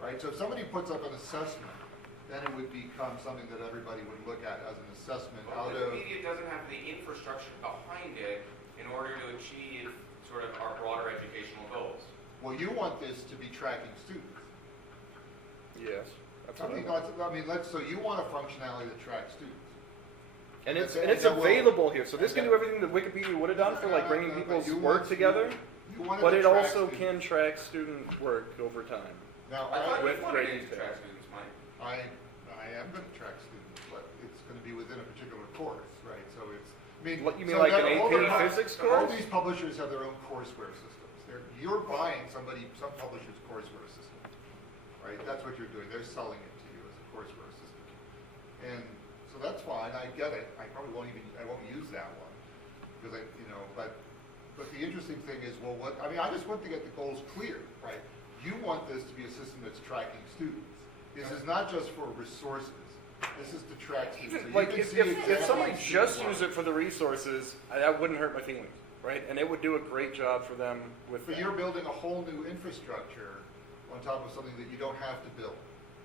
right? So if somebody puts up an assessment, then it would become something that everybody would look at as an assessment But Wikipedia doesn't have the infrastructure behind it in order to achieve sort of our broader educational goals. Well, you want this to be tracking students. Yes, that's So what I you want a functionality that tracks students. And it's And that will- available here, so this and can that- do everything that Wikipedia would have done for like bringing But people's you work want- together, you want but to it track also students. can track student work over time. Now, I thought with you wanted grading it to track students, Mike. I am going to track students, but it's going to be within a particular course, right? So it's, What, you mean so like that an all AP the- physics All course? these publishers have their own courseware systems. You're buying some publisher's courseware system, right? That's what you're doing. They're selling it to you as a courseware system. And so that's fine. I get it. I probably won't use that one because but But the interesting thing is, well, I just want to get the goals clear, right? You want this to be a system that's tracking students. This is not just for resources. This is to track students. Even, So you like, can if see somebody exactly just student used it for the resources, that wouldn't hurt my feelings, right? And it would do a great job for them with But that. you're building a whole new infrastructure on top of something that you don't have to build,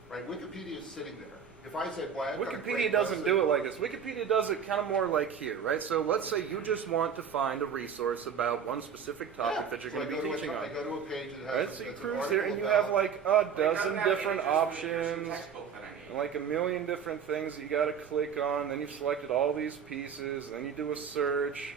right? Wikipedia is sitting there. If I say, boy, I've got a great Wikipedia doesn't website- do it like this. Wikipedia does it kind of more like here, right? So let's say you just want to find a resource about one specific topic Yeah. that you're So going to be teaching on. I go to a page that has Right, so you that's an cruise here article and you about- have like a Like, dozen doesn't have different the interesting options textbook that I need. and like a million different things that you got to click on. Then you've selected all these pieces, and then you do a search,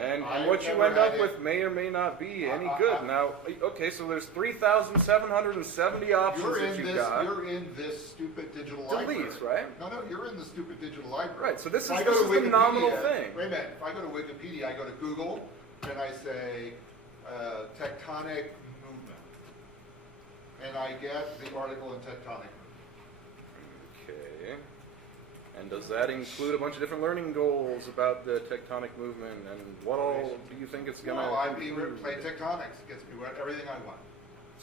and I've what you never end up had with it- may or may not be any I- good. Now, okay, so there's 3,770 options that you got. You're in this stupid digital The library. least, right? No, you're in the stupid digital library. Right, so this If I is go to the nominal Wikipedia- thing. Wait a minute. If I go to Wikipedia, I go to Google, and I say tectonic movement, and I get the article in tectonic movement. Okay. And does that include a bunch of different learning goals about the tectonic movement, and what all do you think it's going to Well, I mean, play tectonics. It gets me everything I want.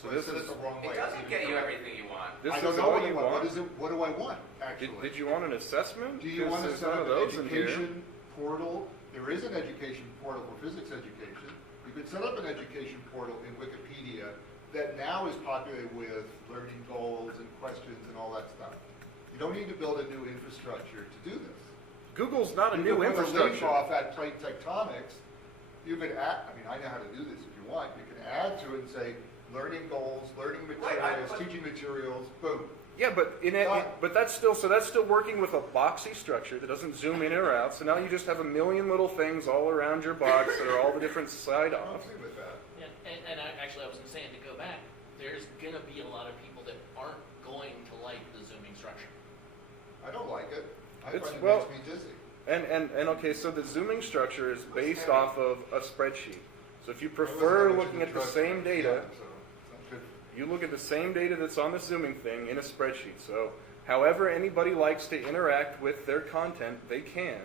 So So this I said is- it the wrong way. It doesn't get you everything you want. This I don't is know all what I you want. want? What do I want, actually? Did you want an assessment? Do you Because want to there's set none up of an those in here. education portal? There is an education portal for physics education. You could set up an education portal in Wikipedia that now is populated with learning goals and questions and all that stuff. You don't need to build a new infrastructure to do this. Google's not a You new could put a link infrastructure. off at plate tectonics. You could add, I mean, I know how to do this if you want. You can add to it and say, learning goals, learning materials, but- teaching materials, boom. Yeah, but but that's still working with a boxy structure that doesn't zoom in or out. So now you just have a million little things all around your box that are all the different side I'm offs. okay with that. Yeah, and actually, I was going to say, and to go back, there's going to be a lot of people that aren't going to like the zooming structure. I don't like it. I It's- find it well- makes me dizzy. And okay, so the zooming structure is based off of a spreadsheet. So if you I prefer wasn't looking into at the drugs same when I was data, young, so it's not good. you look at the same data that's on the zooming thing in a spreadsheet. So however anybody likes to interact with their content, they can.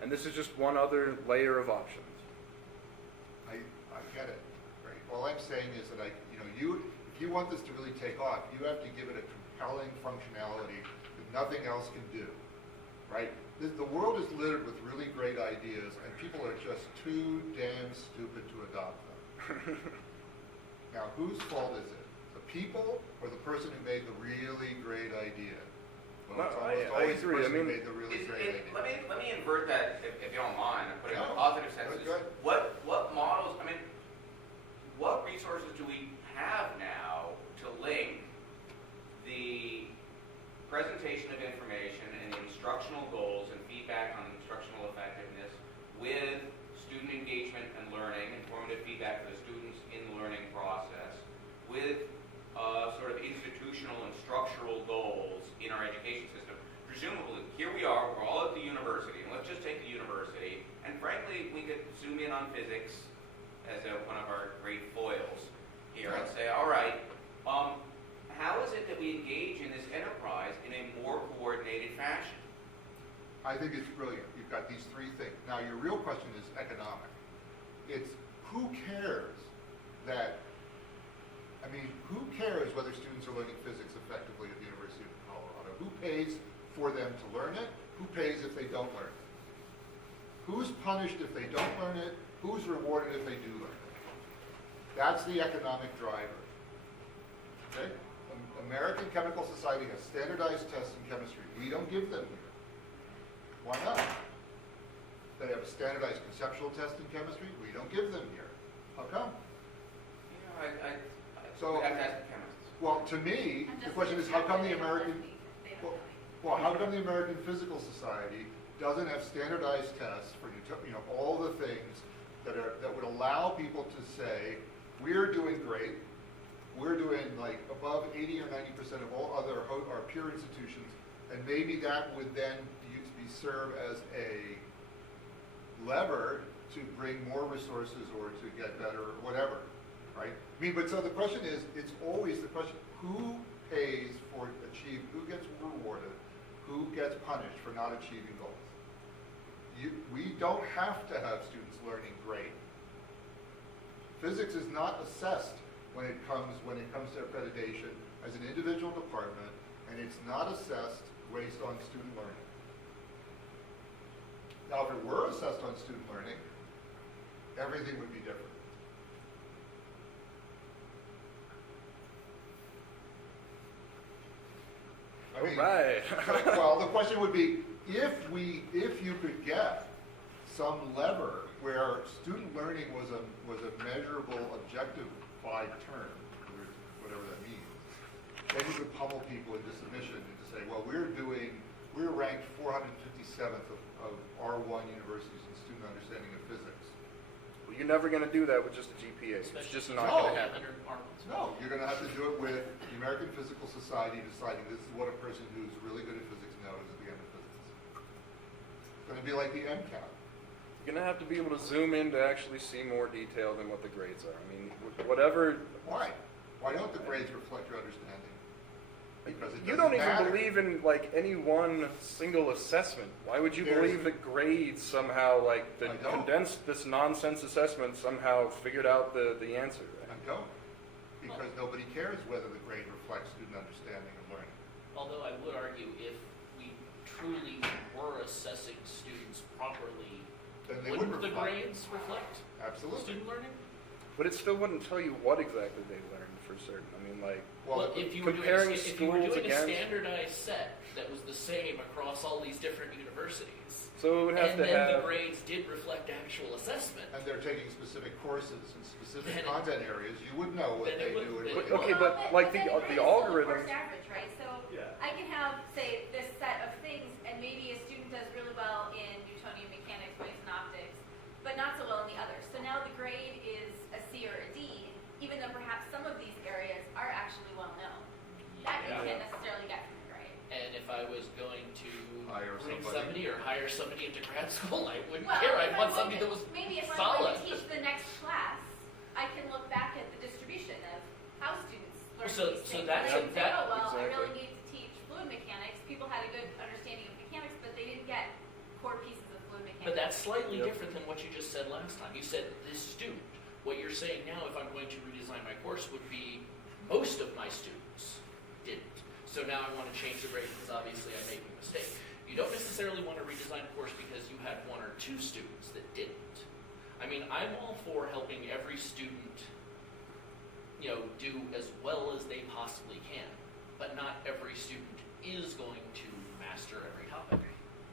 And this is just one other layer of options. I get it, right? All I'm saying is that if you want this to really take off, you have to give it a compelling functionality that nothing else can do, right? The world is littered with really great ideas, and people are just too damn stupid to adopt them. Now, whose fault is it? The people or the person who made the really great idea? Well, it's No, almost I always the agree. I person who mean, made the really great idea. Let me invert that, if you don't mind, and put it in a No, positive sense. that's Is good. What models, I mean, what resources do we have now to link the presentation of information and the instructional goals and feedback on instructional effectiveness with student engagement and learning, informative feedback for the students in the learning process, with sort of institutional and structural goals in our education system? Presumably, here we are, we're all at the university, and let's just take the university, and frankly, we could zoom in on physics as one of our great foils here and say, all right, how is it that we engage in this enterprise in a more coordinated fashion? I think it's brilliant. You've got these three things. Now, your real question is economic. It's who cares that, I mean, who cares whether students are learning physics effectively at the University of Colorado? Who pays for them to learn it? Who pays if they don't learn it? Who's punished if they don't learn it? Who's rewarded if they do learn it? That's the economic driver. Okay? American Chemical Society has standardized tests in chemistry. We don't give them here. Why not? They have a standardized conceptual test in chemistry. We don't give them here. How come? You know, So- we'd have to ask the chemists. Well, to me, I'm the just question is, how come the American, They don't well, know anything. well, how come the American Physical Society doesn't have standardized tests for, all the things that would allow people to say, we're doing great, we're doing like above 80 or 90% of all other our peer institutions, and maybe that would then serve as a lever to bring more resources or to get better or whatever, right? I mean, but so the question is, it's always the question, who pays for who gets rewarded, who gets punished for not achieving goals? We don't have to have students learning great. Physics is not assessed when it comes to accreditation as an individual department, and it's not assessed based on student learning. Now, if it were assessed on student learning, everything would be different. I mean, Right. well, the question would be, if you could get some lever where student learning was a measurable, objectified term, whatever that means, then you could pummel people into submission and to say, well, we're ranked 457th of R1 universities in student understanding of physics. Well, you're never going to do that with just a GPA. It's just not No. going to happen. No, you're going to have to do it with the American Physical Society deciding this is what a person who's really good at physics knows at the end of physics. It's going to be like the MCAT. You're going to have to be able to zoom in to actually see more detail than what the grades are. I mean, whatever. Why? Why don't the grades reflect your understanding? Because it You doesn't don't even matter. believe in like any one single assessment. Why would you There's- believe that grades somehow, like the I don't. condensed this nonsense assessment somehow figured out the answer? I don't. Because nobody cares whether the grade reflects student understanding and learning. Although I would argue if we truly were assessing students properly, Then they wouldn't would the reflect. grades reflect Absolutely. student learning? But it still wouldn't tell you what exactly they learned for certain. I mean, like, Well, if you were doing, comparing if you were schools doing a against- standardized set that was the same across all these different universities, so it would have and to then have. the grades did reflect actual assessment, And they're taking specific courses in specific Then it- content areas, you would know what then they it would- do. then and it what would- they Okay, don't. but like then the grades still algorithms. force average, right? So Yeah. I can have, say, this set of things, and maybe a student does really well in Newtonian mechanics when he's in optics, but not so well in the others. So now the grade is a C or a D, even though perhaps some of these areas are actually well known. That you Yeah. can't necessarily get from the grade. and if I was going to Hire bring somebody. somebody or hire somebody into grad school, I wouldn't Well, care. if I'd I'm want somebody that looking- was maybe if I'm solid. going to teach the next class, I can look back at the distribution of how students learn So- these so things. that's and I a- can say, that- oh, well, I Exactly. really need to teach fluid mechanics. People had a good understanding of mechanics, but they didn't get core pieces of fluid mechanics. But that's slightly Yep. different than what you just said last time. You said this student. What you're saying now, if I'm going to redesign my course, would be most of my students didn't. So now I want to change the grade because obviously I'm making a mistake. You don't necessarily want to redesign a course because you had one or two students that didn't. I mean, I'm all for helping every student, do as well as they possibly can. But not every student is going to master every topic.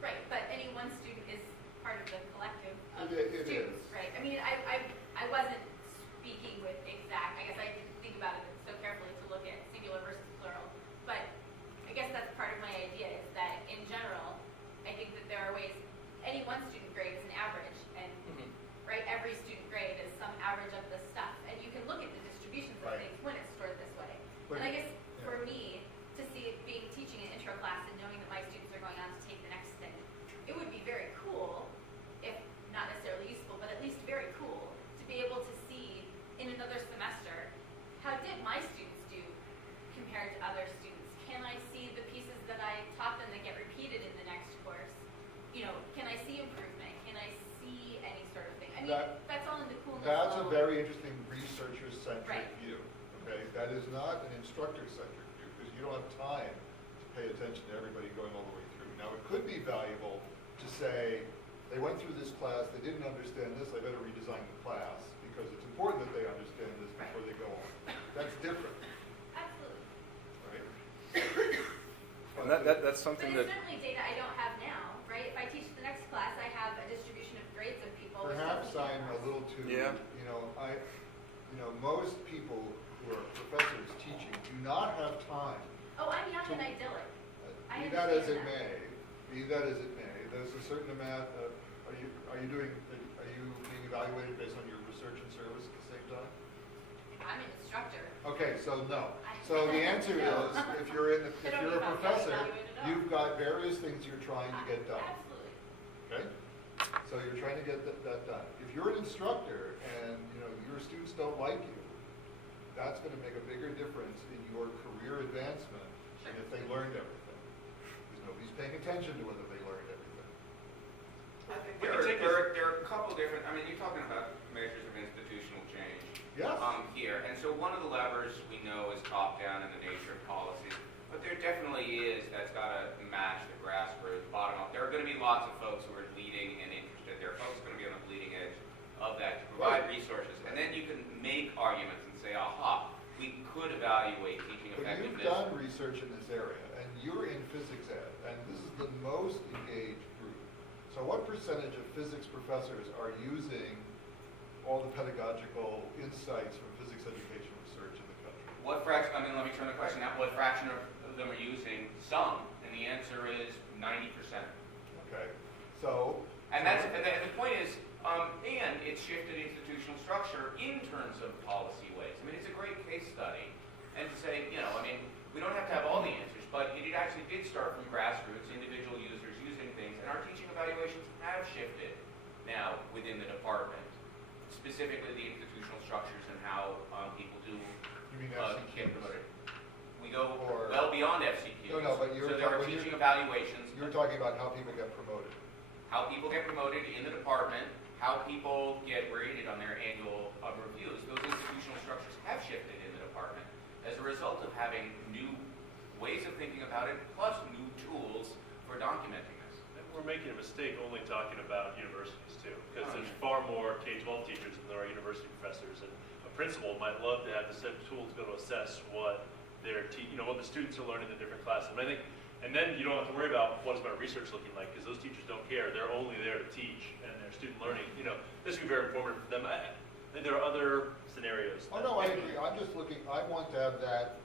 Right, but any one student is part of the collective of It students, is. right? I mean, I wasn't speaking with exact, I guess I didn't think about it so carefully to look at singular versus plural, but I guess that's part of my idea is that in general, I think that there are ways, any one student grade is an average, and, right, every student grade is some average of the stuff, and you can look at the distributions of Right. things when it's stored this way. But- And I guess yeah. for me, to see it being teaching an intro class and knowing that my students are going on to take the next thing, it would be very cool, if not necessarily useful, but at least very cool, to be able to see in another semester, how did my students do compared to other students? Can I see the pieces that I taught them that get repeated in the next course? Can I see improvement? Can I see any sort of thing? I mean, that's all in the coolness That's a level. very interesting researcher-centric Right. view, okay? That is not an instructor-centric view, because you don't have time to pay attention to everybody going all the way through. Now, it could be valuable to say, they went through this class, they didn't understand this, I better redesign the class, because it's important that they understand this Right. before they go on. That's different, Absolutely. right? And that's But something it's that. certainly data I don't have now, right? If I teach the next class, I have a distribution of grades of people. with Perhaps some I'm a details. little too, Yeah. most people who are professors teaching do not have time. Oh, I'm young and idyllic. I Be that as it understand may, there's a certain amount of, are you being evaluated based on your research and service at the same time? I'm an instructor. Okay, so no. So the answer No. is, if you're a I don't know if I'm professor, getting evaluated at all. you've got various things you're trying to get done, Absolutely. okay? So you're trying to get that done. If you're an instructor and, your students don't like you, that's gonna make a bigger difference in your career advancement than if they learned everything. Because nobody's paying attention to whether they learned everything. I think We there can are, take there, are, there are a couple different, you're talking about measures of institutional change. Yes. Here. And so one of the levers we know is top-down in the nature of policies, but there definitely is that's got to match the grassroots, bottom-up. There are going to be lots of folks who are leading and interested. There are folks going to be on the bleeding edge of that to provide resources. And then you can make arguments and say, aha, we could evaluate teaching But effectiveness. you've done research in this area, and you're in physics ed, and this is the most engaged group. So what percentage of physics professors are using all the pedagogical insights from physics education research in the country? What fraction, I mean, let me turn the question out. What fraction of them are using some? And the answer is 90%. Okay, so. And that's, and the point is, and it's shifted institutional structure in terms of policy ways. I mean, it's a great case study. And to say, you know, I mean, we don't have to have all the answers, but it actually did start from grassroots, individual users using things, and our teaching evaluations have shifted now within the department, specifically the institutional structures and how people do You mean get FCQs? promoted. We go Or- well beyond FCQs. No, but you're so there are talking- teaching evaluations. You're talking about how people get promoted. How people get promoted in the department, how people get rated on their annual reviews. Those institutional structures have shifted in the department as a result of having new ways of thinking about it, plus new tools for documenting this. And we're making a mistake only talking about universities too, because Oh, there's yeah. far more K-12 teachers than there are university professors. And a principal might love to have the set of tools go to assess what what the students are learning in different classes. And then you don't have to worry about what is my research looking like, because those teachers don't care. They're only there to teach, and their student learning, this would be very informative for them. And there are other scenarios. Oh, no, I agree. I'm just looking, I want to have that,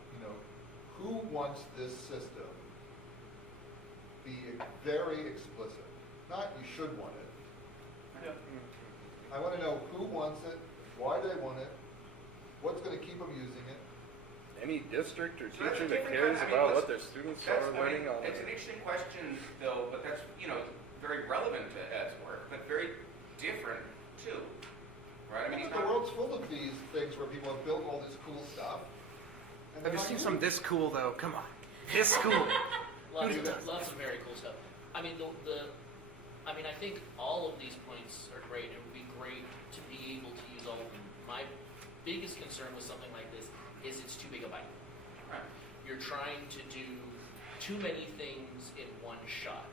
who wants this system be very explicit. Not you should want it. Yeah. I want to know who wants it, why they want it, what's going to keep them using it. Any district or So that's a teacher that different cares kind- I mean, about let's- what their students That's, are learning on it's an interesting question, though, but that's, very relevant to Ed's work, but very different, too. Right? I mean, he's The not... world's full of these things where people have built all this cool stuff. and they're Have you not seen using some it. this cool though? Come on, this cool. Lots of very cool stuff. I mean, I think all of these points are great. It would be great to be able to use all of them. My biggest concern with something like this is it's too big a bite. Right. You're trying to do too many things in one shot.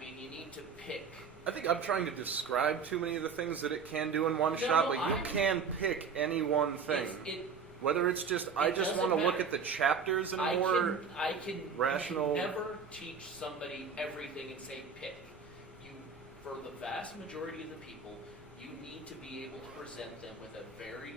You need to pick. I think I'm trying to describe too many of the things that it can do in one No, shot, no, but you can pick any one thing. Whether it's just I just doesn't want to look matter. at the chapters in a I more can rational- you can never teach somebody everything and say pick. For the vast majority of the people, you need to be able to present them with a very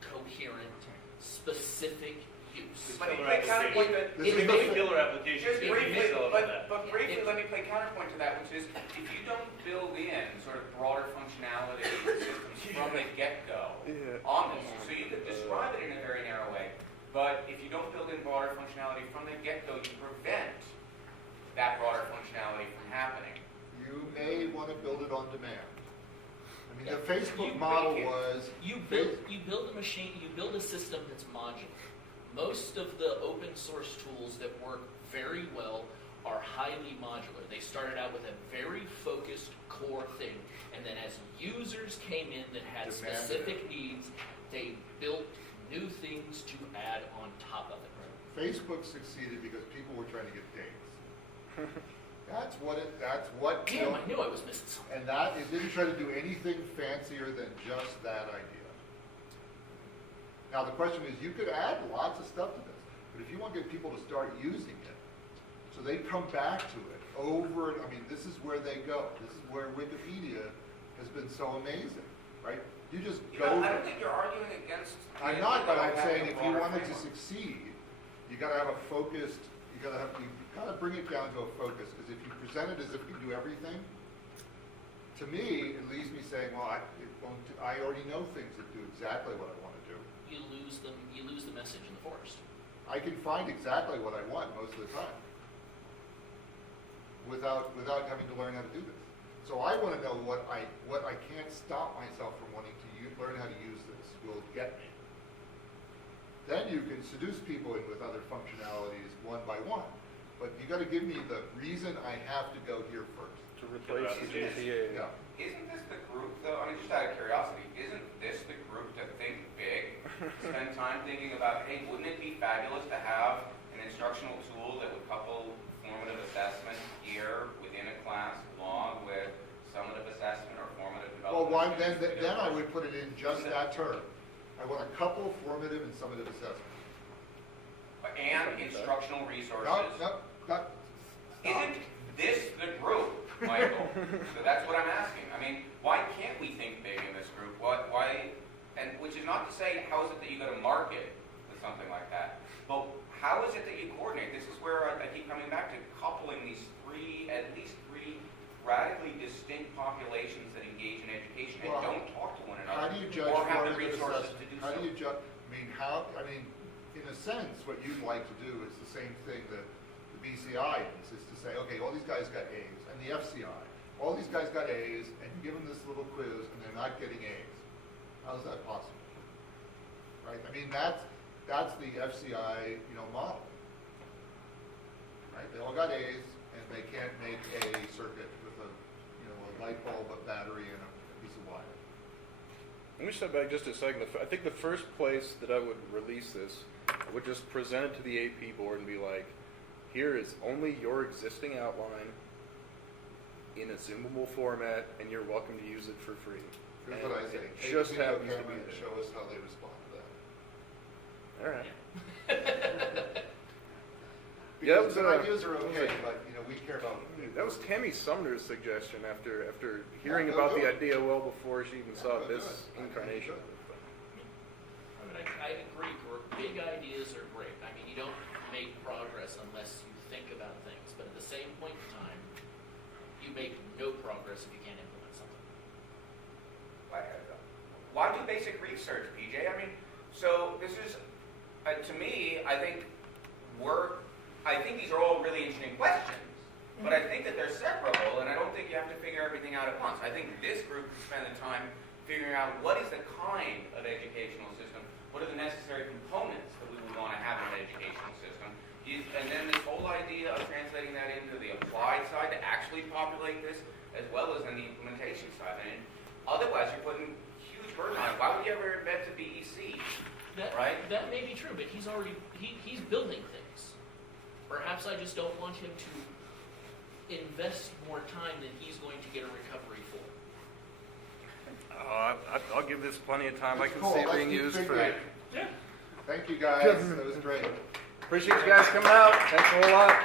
coherent, specific use. Let me Killer play counterpoint application. to This We is make the- killer applications. Just You briefly, can sell it on that. but briefly, let me play counterpoint to that, which is if you don't build in sort of broader functionality systems from the get-go Yeah. on this, so you could describe it in a very narrow way, but if you don't build in broader functionality from the get-go, you prevent that broader functionality from happening. You may want to build it on demand. I mean, the Yeah. Facebook You model make it. was. You build a machine, you build a system that's modular. Most of the open source tools that work very well are highly modular. They started out with a very focused core thing, and then as users came in that had Demanded specific needs, they built new things to add on top of it. Facebook succeeded because people were trying to get dates. That's what. Damn, I knew I was missing something. And that, it didn't try to do anything fancier than just that idea. Now, the question is, you could add lots of stuff to this, but if you want to get people to start using it, so they come back to it over, this is where they go. This is where Wikipedia has been so amazing, right? You just go. I don't think you're arguing against... I'm not, but I'm having saying a if you broader wanted to framework. succeed, you gotta have a focused, you gotta bring it down to a focus, because if you present it as if you can do everything, to me, it leaves me saying, well, I already know things that do exactly what I want to do. You lose the message in the forest. I can find exactly what I want most of the time, without having to learn how to do this. So I want to know what I can't stop myself from wanting to learn how to use this will get me. Then you can seduce people in with other functionalities one by one. But you got to give me the reason I have to go here first. To replace the GPA. Yeah. Isn't this the group, though, I mean, just out of curiosity, isn't this the group to think big? Spend time thinking about, hey, wouldn't it be fabulous to have an instructional tool that would couple formative assessment here within a class along with summative assessment or formative Well, development? then I would put it in just that term. I want a couple formative and summative assessment. And instructional resources. No, stop. Isn't this the group, Michael? So that's what I'm asking. I mean, why can't we think big in this group? Why, and which is not to say how is it that you go to market with something like that, but how is it that you coordinate? This is where I keep coming back to coupling these at least three radically distinct populations that engage in education and Well, don't talk to one another. How do you judge or have the formative resources assessment? to do How so. do you judge, I mean, in a sense, what you'd like to do is the same thing that the BCI is to say, okay, all these guys got A's, and the FCI, all these guys got A's, and you give them this little quiz, and they're not getting A's. How's that possible? Right, I mean, that's the FCI, model. Right, they all got A's, and they can't make a circuit with a light bulb, a battery, and a piece of wire. Let me step back just a second. I think the first place that I would release this, I would just present it to the AP board and be like, here is only your existing outline in a zoomable format, and you're welcome to use it for free. Here's And what I say. it Take just a video happens to camera be and there. show us how they respond to that. All right. Because that the was, ideas are okay, but we care about. That was Tammy Sumner's suggestion after hearing Yeah, about go. the idea well before she even saw Yeah, go this do it. incarnation. I mean, I agree, big ideas are great. I mean, you don't make progress unless you think about things, but at the same point in time, you make no progress if you can't implement something. Why do basic research, PJ? I mean, so this is, to me, I think these are all really interesting questions, but I think that they're separable, and I don't think you have to figure everything out at once. I think this group can spend the time figuring out what is the kind of educational system, what are the necessary components that we would want to have in an educational system, and then this whole idea of translating that into the applied side to actually populate this, as well as in the implementation side. And otherwise, you're putting huge burden on it. Why would you ever invent a BEC? Right? That may be true, but he's building things. Perhaps I just don't want him to invest more time than he's going to get a recovery for. I'll give this plenty of time. I That's can cool. see it Let's being keep used big for. bang. Yeah. Thank you, guys. That was great. Appreciate you guys coming out. Thanks a whole lot.